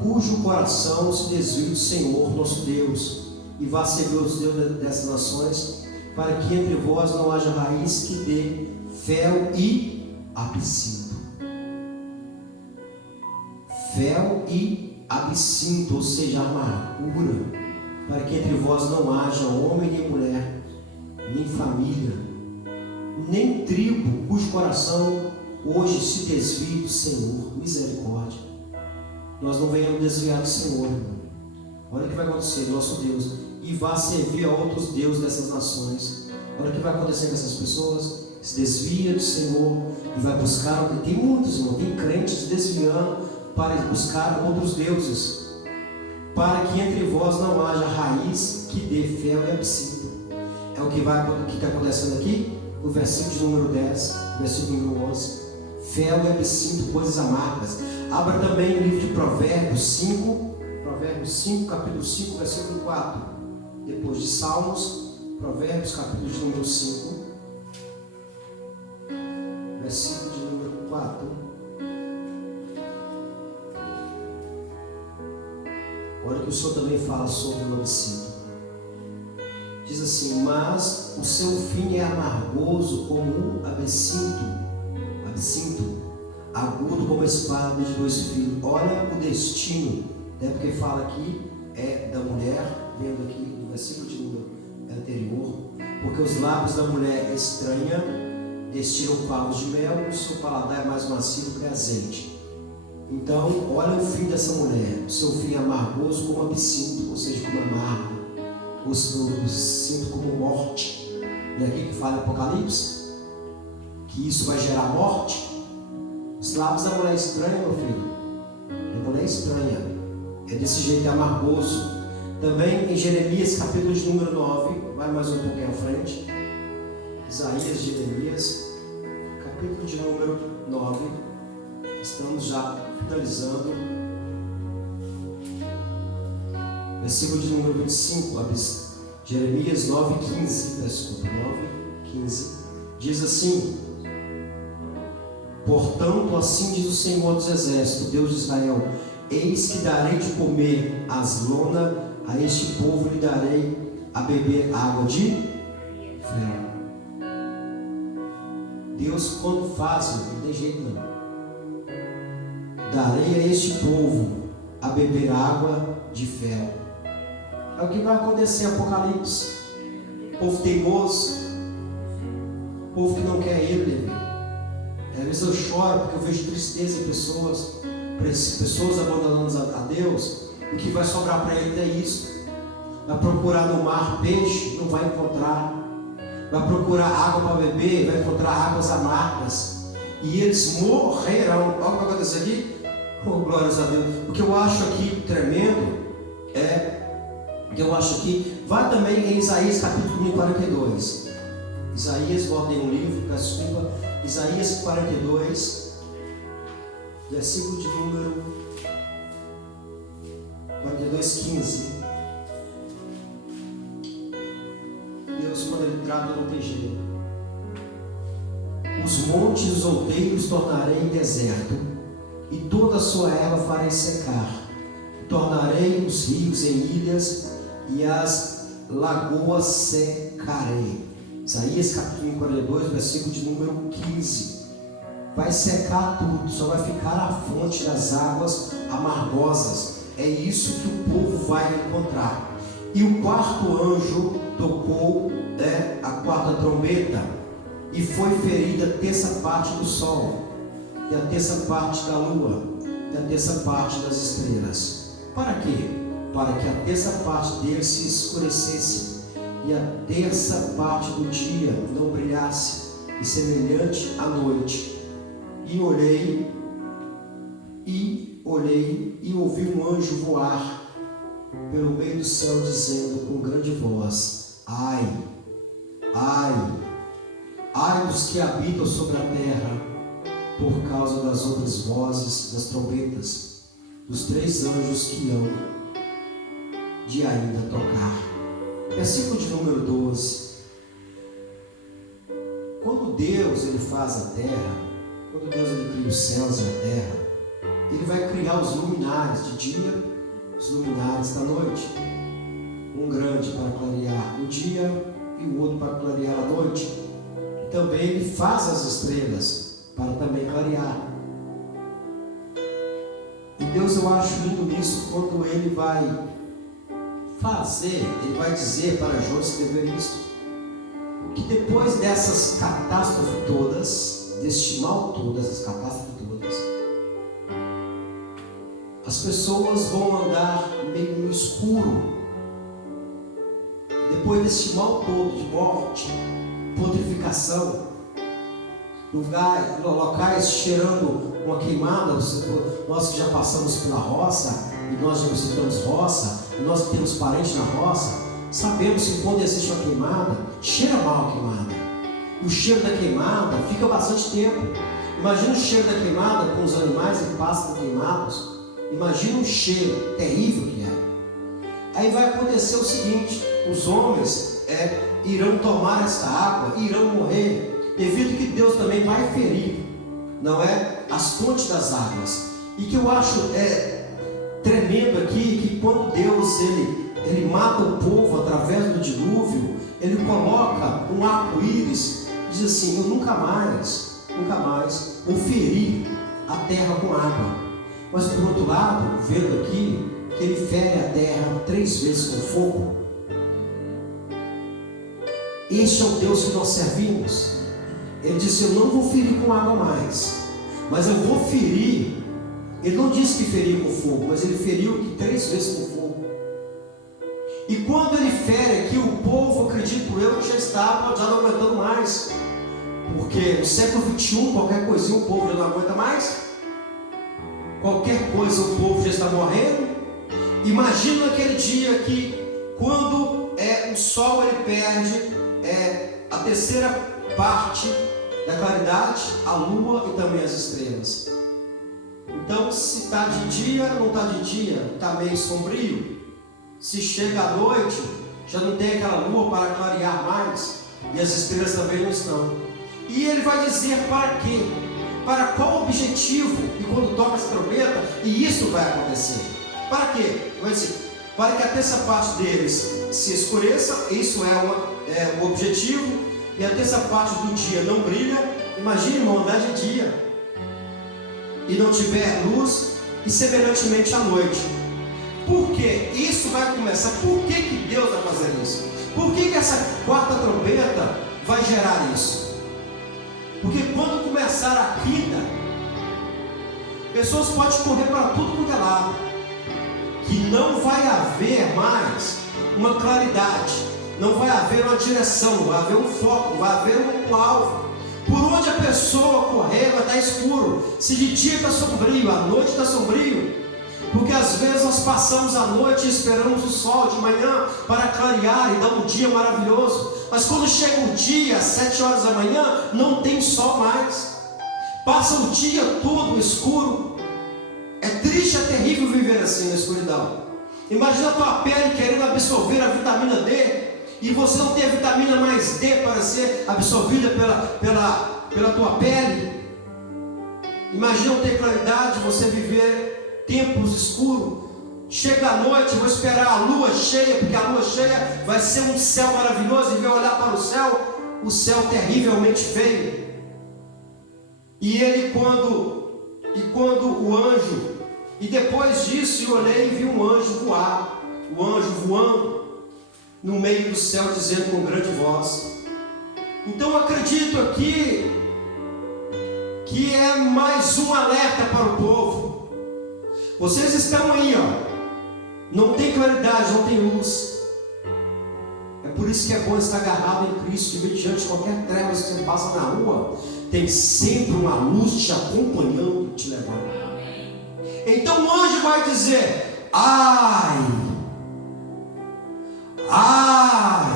cujo coração se desvie do Senhor nosso Deus, e vá servir os deuses dessas nações, para que entre vós não haja raiz que dê fel e absinto. Fel e absinto, ou seja, amargura, para que entre vós não haja homem, nem mulher, nem família, nem tribo, cujo coração hoje se desvie do Senhor. Misericórdia. Nós não venhamos desviar do Senhor, irmão. Olha o que vai acontecer, nosso Deus, e vá servir a outros deuses dessas nações. Olha o que vai acontecer com essas pessoas. Se desvia do Senhor e vai buscar. Tem muitos, irmão, tem crentes desviando para buscar outros deuses, para que entre vós não haja raiz que dê fel e absinto. É o que está acontecendo aqui, no versículo de número 10, versículo número 11. Fel e absinto, coisas amargas. Abra também o livro de Provérbios 5, capítulo 5, versículo 4. Depois de Salmos, Provérbios, capítulo de número 5, versículo de número 4. Olha que o Senhor também fala sobre o absinto. Diz assim: mas o seu fim é amargoso como o absinto, agudo como a espada de dois fios. Olha o destino, né? Porque fala aqui da mulher, vendo aqui no versículo de número anterior, porque os lábios da mulher é estranha, destilam favos de mel, o seu paladar é mais macio do que azeite. Então, olha o fim dessa mulher. O seu fim é amargoso como absinto, ou seja, como amargo. O sinto como morte. E aqui que fala Apocalipse, que isso vai gerar morte. Os lábios da mulher estranha, meu filho. É mulher estranha. É desse jeito, é amargoso. Também em Jeremias, capítulo de número 9, vai mais um pouquinho à frente. Isaías, Jeremias, capítulo de número 9. Estamos já finalizando. Versículo de número 25, Jeremias 9:15, desculpa, 9:15, diz assim: portanto, assim diz o Senhor dos Exércitos, Deus de Israel: eis que darei de comer as lonas a este povo, lhe darei a beber água de fel. Deus, quando faz, não tem jeito não. Darei a este povo a beber água de fel. É o que vai acontecer em Apocalipse. Povo teimoso, povo que não quer Ele. Às vezes eu choro porque eu vejo tristeza em pessoas abandonando a Deus. O que vai sobrar para ele é isso. Vai procurar no mar peixe, não vai encontrar. Vai procurar água para beber, vai encontrar águas amargas. E eles morrerão. Olha o que vai acontecer aqui. Oh, glórias a Deus. O que eu acho aqui tremendo vai também em Isaías capítulo 42. Isaías, voltem um livro, peço desculpa. Isaías 42, versículo de número 42:15. Deus, quando Ele trata, não tem jeito. Os montes e os outeiros tornarei em deserto, e toda a sua erva farei secar. Tornarei os rios em ilhas, e as lagoas secarei. Isaías capítulo 42, versículo de número 15. Vai secar tudo, só vai ficar a fonte das águas amargosas. É isso que o povo vai encontrar. E o quarto anjo tocou a quarta trombeta, e foi ferida a terça parte do sol, e a terça parte da lua, e a terça parte das estrelas. Para quê? Para que a terça parte dele se escurecesse, e a terça parte do dia não brilhasse, e semelhante à noite. E olhei e ouvi um anjo voar pelo meio do céu, dizendo com grande voz: ai, ai, ai dos que habitam sobre a terra, por causa das outras vozes das trombetas, dos 3 anjos que hão de ainda tocar. Versículo de número 12. Quando Deus ele faz a terra, quando Deus ele cria os céus e a terra, ele vai criar os luminares de dia, os luminares da noite. Um grande para clarear o dia e o outro para clarear a noite. E também ele faz as estrelas para também clarear. E Deus, eu acho lindo nisso, quando ele vai fazer, ele vai dizer para João escrever isso, que depois dessas catástrofes todas, deste mal todo, essas catástrofes todas, as pessoas vão andar meio no escuro. Depois deste mal todo de morte, putrefação, locais cheirando uma queimada, nós que já passamos pela roça, e nós já visitamos roça, e nós que temos parentes na roça, sabemos que quando existe uma queimada, cheira mal a queimada. E o cheiro da queimada fica bastante tempo. Imagina o cheiro da queimada com os animais e pássaros queimados. Imagina o cheiro terrível que é. Aí vai acontecer o seguinte: os homens irão tomar esta água, irão morrer, devido que Deus também vai ferir, não é? As fontes das águas. E que eu acho tremendo aqui, que quando Deus ele mata o povo através do dilúvio, ele coloca um arco-íris, diz assim: eu nunca mais vou ferir a terra com água. Mas por outro lado, vendo aqui que ele fere a terra 3 vezes com fogo. Este é o Deus que nós servimos. Ele disse: eu não vou ferir com água mais, mas eu vou ferir. Ele não disse que feriu com fogo, mas ele feriu 3 vezes com fogo. E quando ele fere aqui, o povo, acredito eu, que já não aguentando mais, porque no século 21, qualquer coisinha o povo já não aguenta mais. Qualquer coisa o povo já está morrendo. Imagina aquele dia que, quando o sol ele perde a 3ª parte da claridade, a lua e também as estrelas. Então, se está de dia, não está de dia, está meio sombrio. Se chega à noite, já não tem aquela lua para clarear mais, e as estrelas também não estão. E ele vai dizer para quê? Para qual objetivo? E quando toca essa trombeta, e isso vai acontecer. Para quê? Vai dizer, para que a 3ª parte deles se escureça, isso é o objetivo, e a 3ª parte do dia não brilha. Imagine, irmão, andar de dia e não tiver luz, e semelhantemente à noite. Por que isso vai começar? Por que Deus vai fazer isso? Por que essa 4ª trombeta vai gerar isso? Porque quando começar a 5ª, pessoas podem correr para tudo quanto é lado, que não vai haver mais uma claridade, não vai haver uma direção, não vai haver um foco, não vai haver um alvo. Por onde a pessoa correr vai estar escuro. Se de dia está sombrio, à noite está sombrio, porque às vezes nós passamos a noite e esperamos o sol de manhã para clarear e dar um dia maravilhoso. Mas quando chega o dia, às 7 horas da manhã, não tem sol mais. Passa o dia todo escuro. É triste, é terrível viver assim na escuridão. Imagina a tua pele querendo absorver a vitamina D, e você não tem a vitamina mais D para ser absorvida pela tua pele. Imagina não ter claridade, você viver tempos escuros. Chega a noite, eu vou esperar a lua cheia, porque a lua cheia vai ser um céu maravilhoso, e vai olhar para o céu terrivelmente feio. E quando o anjo, e depois disso eu olhei e vi um anjo voar, o anjo voando no meio do céu, dizendo com grande voz. Então eu acredito aqui que é mais um alerta para o povo. Vocês estão aí, não tem claridade, não tem luz. É por isso que é bom estar agarrado em Cristo, diante de qualquer trevas que você passa na rua, tem sempre uma luz te acompanhando, te levando. Então o anjo vai dizer: ai, Ai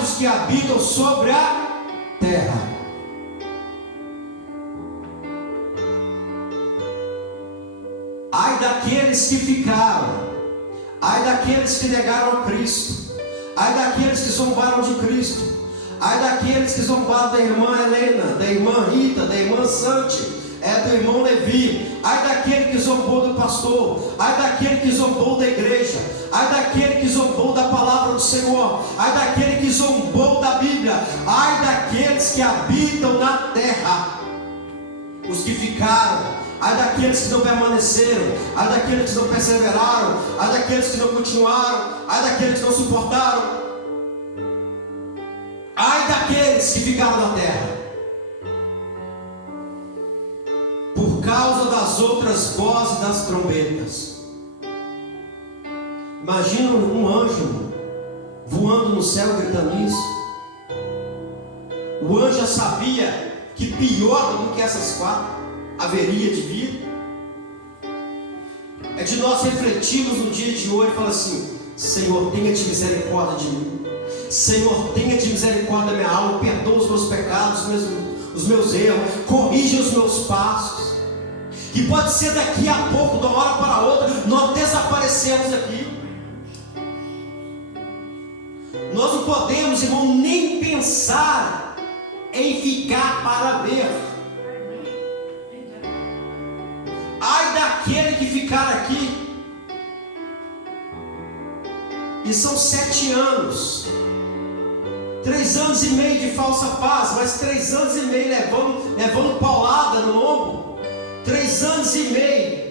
dos que habitam sobre a terra. Ai daqueles que ficaram. Ai daqueles que negaram a Cristo. Ai daqueles que zombaram de Cristo. Ai daqueles que zombaram da irmã Helena, da irmã Rita, da irmã Santi, do irmão Levi. Ai daquele que zombou do pastor. Ai daquele que zombou da igreja. Ai daquele que zombou da palavra do Senhor. Ai daquele que zombou da Bíblia. Ai daqueles que habitam na terra. Os que ficaram. Ai daqueles que não permaneceram. Ai daqueles que não perseveraram. Ai daqueles que não continuaram. Ai daqueles que não suportaram. Ai daqueles que ficaram na terra. Por causa das outras vozes das trombetas. Imagina um anjo voando no céu gritando isso. O anjo já sabia que pior do que essas quatro haveria de vir. É de nós refletirmos no dia de hoje e falar assim: Senhor, tenha de misericórdia de mim. Senhor, tenha de misericórdia da minha alma. Perdoa os meus pecados, os meus erros. Corrija os meus passos. Que pode ser daqui a pouco, de uma hora para outra, nós desaparecemos aqui. Nós não podemos, irmão, nem pensar em ficar para ver. Ai daquele que ficar aqui. E são 7 anos. 3 anos e meio de falsa paz, mas 3 anos e meio levando paulada no ombro. 3 anos e meio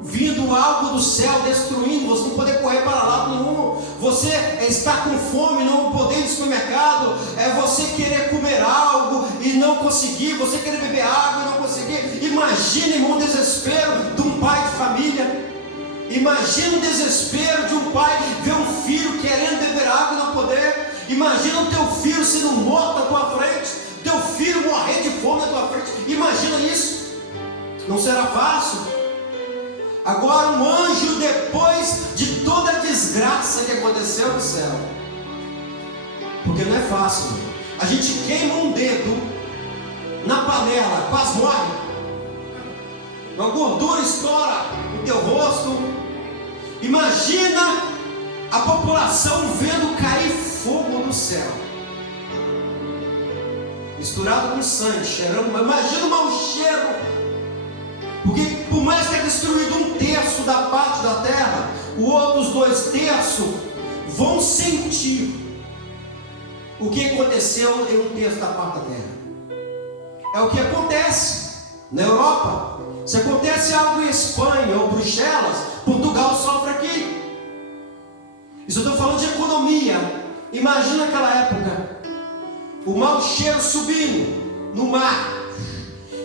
vindo algo do céu destruindo, você não poder correr para lá nenhum, você está com fome, não poder ir no supermercado, você querer comer algo e não conseguir, você querer beber água e não conseguir. Imagina, irmão, o desespero de um pai de família. Imagina o desespero de um pai ver um filho querendo beber água e não poder. Imagina o teu filho sendo morto na tua frente, teu filho morrer de fome na tua frente. Imagina isso. Não será fácil. Agora um anjo, depois de toda a desgraça que aconteceu no céu, porque não é fácil, a gente queima um dedo na panela, quase morre, uma gordura estoura no teu rosto. Imagina a população vendo cair fogo do céu, misturado com sangue, cheirando. Imagina o mau cheiro. Porque por mais que é destruído 1/3 da parte da terra, os outros 2/3 vão sentir o que aconteceu em 1/3 da parte da terra. É o que acontece na Europa. Se acontece algo em Espanha ou Bruxelas, Portugal sofre aqui. Isso eu estou falando de economia. Imagina aquela época, o mau cheiro subindo no mar.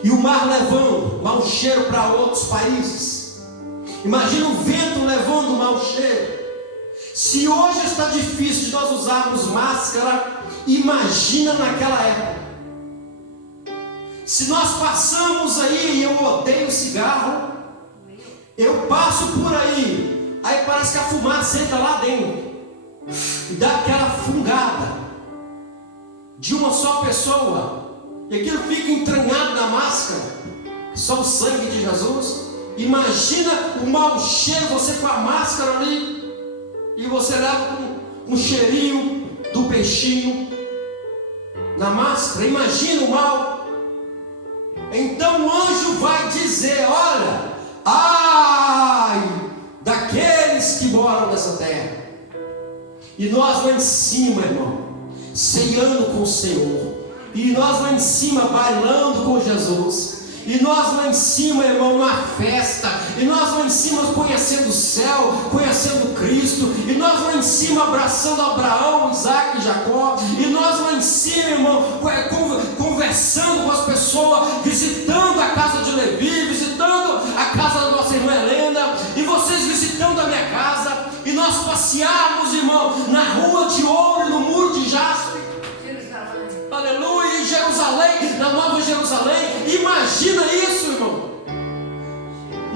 E o mar levando mau cheiro para outros países. Imagina o vento levando o mau cheiro. Se hoje está difícil de nós usarmos máscara, imagina naquela época. Se nós passamos aí, e eu odeio cigarro, eu passo por aí parece que a fumaça entra lá dentro e dá aquela fungada de uma só pessoa. E aquilo fica entranhado na máscara, só o sangue de Jesus. Imagina o mau cheiro, você com a máscara ali, e você leva um cheirinho do peixinho na máscara. Imagina o mal. Então o anjo vai dizer: olha, ai daqueles que moram nessa terra. E nós lá em cima, irmão, ceando com o Senhor. E nós lá em cima bailando com Jesus. E nós lá em cima, irmão, numa festa. E nós lá em cima conhecendo o céu, conhecendo Cristo. E nós lá em cima abraçando Abraão, Isaac e Jacó. E nós lá em cima, irmão, conversando com as pessoas, visitando a casa de Levi, visitando a casa da nossa irmã Helena. E vocês visitando a minha casa. E nós passearmos, irmão, na rua de ouro e no muro de jaspe. Aleluia, em Jerusalém, na Nova Jerusalém. Imagina isso, irmão.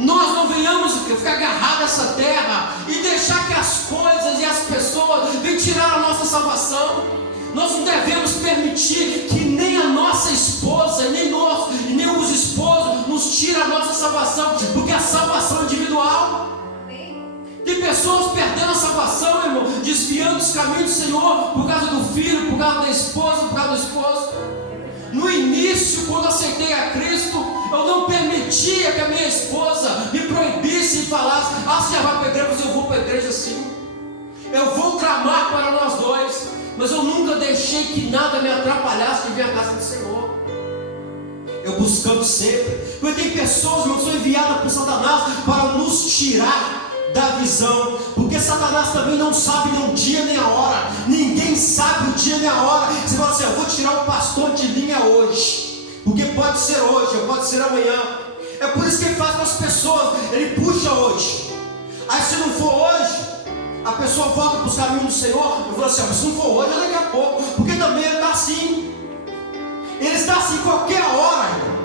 nós não venhamos ficar agarrados a essa terra e deixar que as coisas e as pessoas venham tirar a nossa salvação. Nós não devemos permitir que nem a nossa esposa, nem os esposos nos tirem a nossa salvação, porque a salvação é individual. Tem pessoas perdendo a salvação, irmão, desviando os caminhos do Senhor por causa do filho, por causa da esposa, por causa do esposo. No início, quando aceitei a Cristo, eu não permitia que a minha esposa me proibisse e falasse: você já vai para a igreja? Mas eu vou para a igreja sim. Eu vou clamar para nós dois. Mas eu nunca deixei que nada me atrapalhasse de vir à casa do Senhor. Eu buscando sempre. Porque tem pessoas, irmão, que são enviadas por Satanás para nos tirar da visão, porque Satanás também não sabe nem o dia nem a hora. Ninguém sabe o dia nem a hora. Você fala assim: eu vou tirar o pastor de linha hoje, porque pode ser hoje, ou pode ser amanhã. É por isso que ele faz com as pessoas, ele puxa hoje. Aí se não for hoje, a pessoa volta para os caminhos do Senhor. Eu falo assim: mas se não for hoje, é daqui a pouco, porque também ele está assim. Ele está assim qualquer hora, irmão.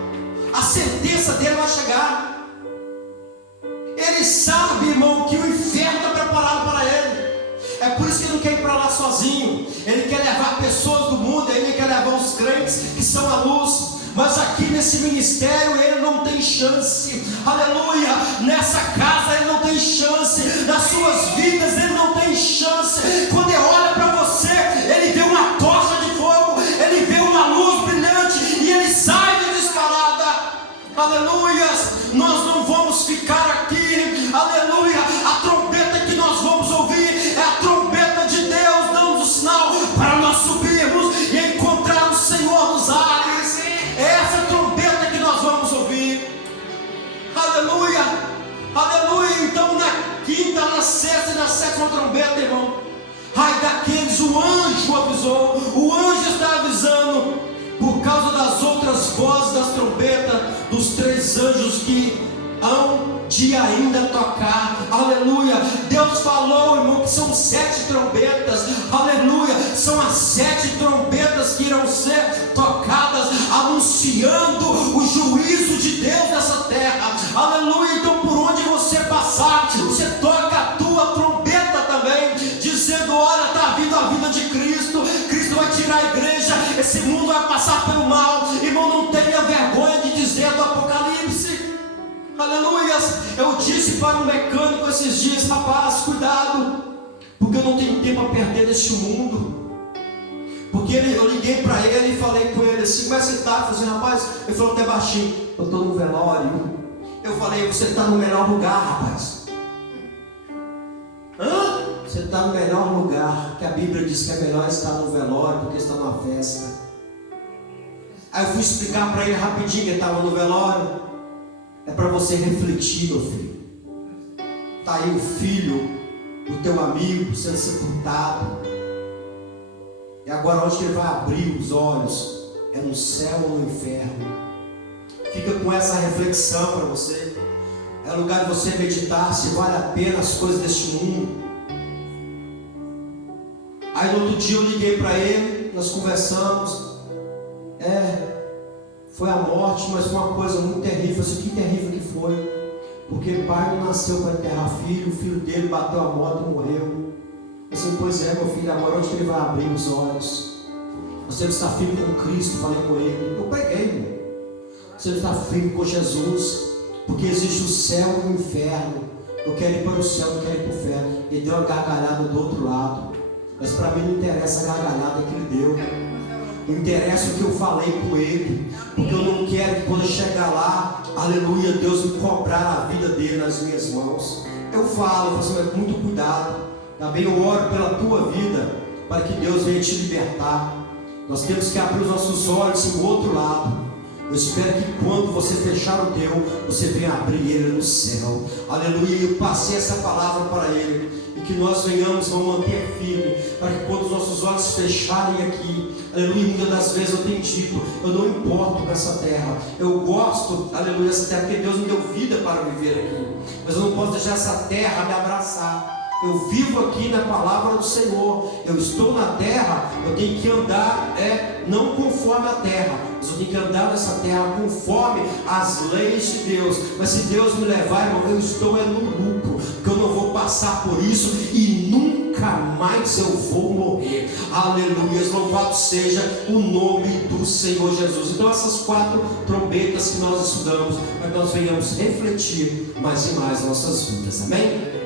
A sentença dele vai chegar. Ele sabe, irmão, que o inferno está preparado para ele. É por isso que ele não quer ir para lá sozinho. Ele quer levar pessoas do mundo, ele quer levar os crentes que são a luz. Mas aqui nesse ministério ele não tem chance. Aleluia. Nessa casa ele não tem chance. Nas suas vidas ele não tem chance. Quando ele olha para você, ele vê uma tocha de fogo, ele vê uma luz brilhante e ele sai de disparada. Aleluia. Nós não vamos ficar aqui. Aleluia. A trombeta que nós vamos ouvir é a trombeta de Deus dando o sinal para nós subirmos e encontrar o Senhor nos ares. É essa trombeta que nós vamos ouvir. Aleluia. Aleluia. Então na quinta, na sexta e na sétima trombeta, irmão, ai daqueles, o anjo avisou. O anjo está avisando por causa das outras vozes das trombetas dos 3 anjos que hão de ainda tocar. Aleluia. Deus falou, irmão, que são 7 trombetas. Aleluia. São as 7 trombetas que irão ser tocadas, anunciando o juízo de Deus nessa terra. Aleluia. Então por onde você passar, você toca a tua trombeta também, dizendo: olha, está vindo a vida de Cristo. Cristo vai tirar a igreja. Esse mundo vai passar pelo mal. Irmão, não tenha vergonha de dizer do Apocalipse. Aleluia. Eu disse para um mecânico esses dias: rapaz, cuidado, porque eu não tenho tempo a perder neste mundo. Porque eu liguei para ele e falei com ele assim: como é que você está? Eu falei assim: rapaz, ele falou até baixinho: eu estou no velório. Eu falei: você está no melhor lugar, rapaz. Hã? Você está no melhor lugar, que a Bíblia diz que é melhor estar no velório do que estar numa festa. Aí eu fui explicar para ele rapidinho que ele estava no velório. É para você refletir, meu filho. Está aí o filho do teu amigo sendo sepultado. E agora onde que ele vai abrir os olhos? É no céu ou no inferno? Fica com essa reflexão para você. É lugar de você meditar se vale a pena as coisas deste mundo. Aí no outro dia eu liguei para ele, nós conversamos. Foi a morte, mas foi uma coisa muito terrível. Eu disse: que terrível que foi. Porque pai não nasceu para enterrar filho, o filho dele bateu a moto e morreu. Eu disse: pois é, meu filho, agora onde que ele vai abrir os olhos? Você está firme com Cristo, falei com ele. Eu preguei, irmão. Você está firme com Jesus, porque existe o céu e o inferno. Eu quero ir para o céu, eu quero ir para o inferno. Ele deu uma gargalhada do outro lado. Mas para mim não interessa a gargalhada que ele deu. Interessa o que eu falei com ele, porque eu não quero que quando eu chegar lá, aleluia, Deus me cobrar a vida dele nas minhas mãos. Eu falo assim: mas muito cuidado. Também eu oro pela tua vida, para que Deus venha te libertar. Nós temos que abrir os nossos olhos do outro lado. Eu espero que quando você fechar o teu, você venha abrir ele no céu. Aleluia. Eu passei essa palavra para ele, e que nós venhamos, vamos manter firme, para que quando os nossos olhos fecharem aqui, aleluia, muitas das vezes eu tenho dito: eu não importo com essa terra, eu gosto, aleluia, dessa terra, porque Deus me deu vida para viver aqui, mas eu não posso deixar essa terra me abraçar. Eu vivo aqui na palavra do Senhor. Eu estou na terra, eu tenho que andar não conforme a terra, mas eu tenho que andar nessa terra conforme as leis de Deus. Mas se Deus me levar, irmão, eu estou no lucro, porque eu não vou passar por isso e nunca mais eu vou morrer. Aleluia, louvado seja o nome do Senhor Jesus. Então essas 4 trombetas que nós estudamos, para que nós venhamos refletir mais e mais nossas vidas, amém?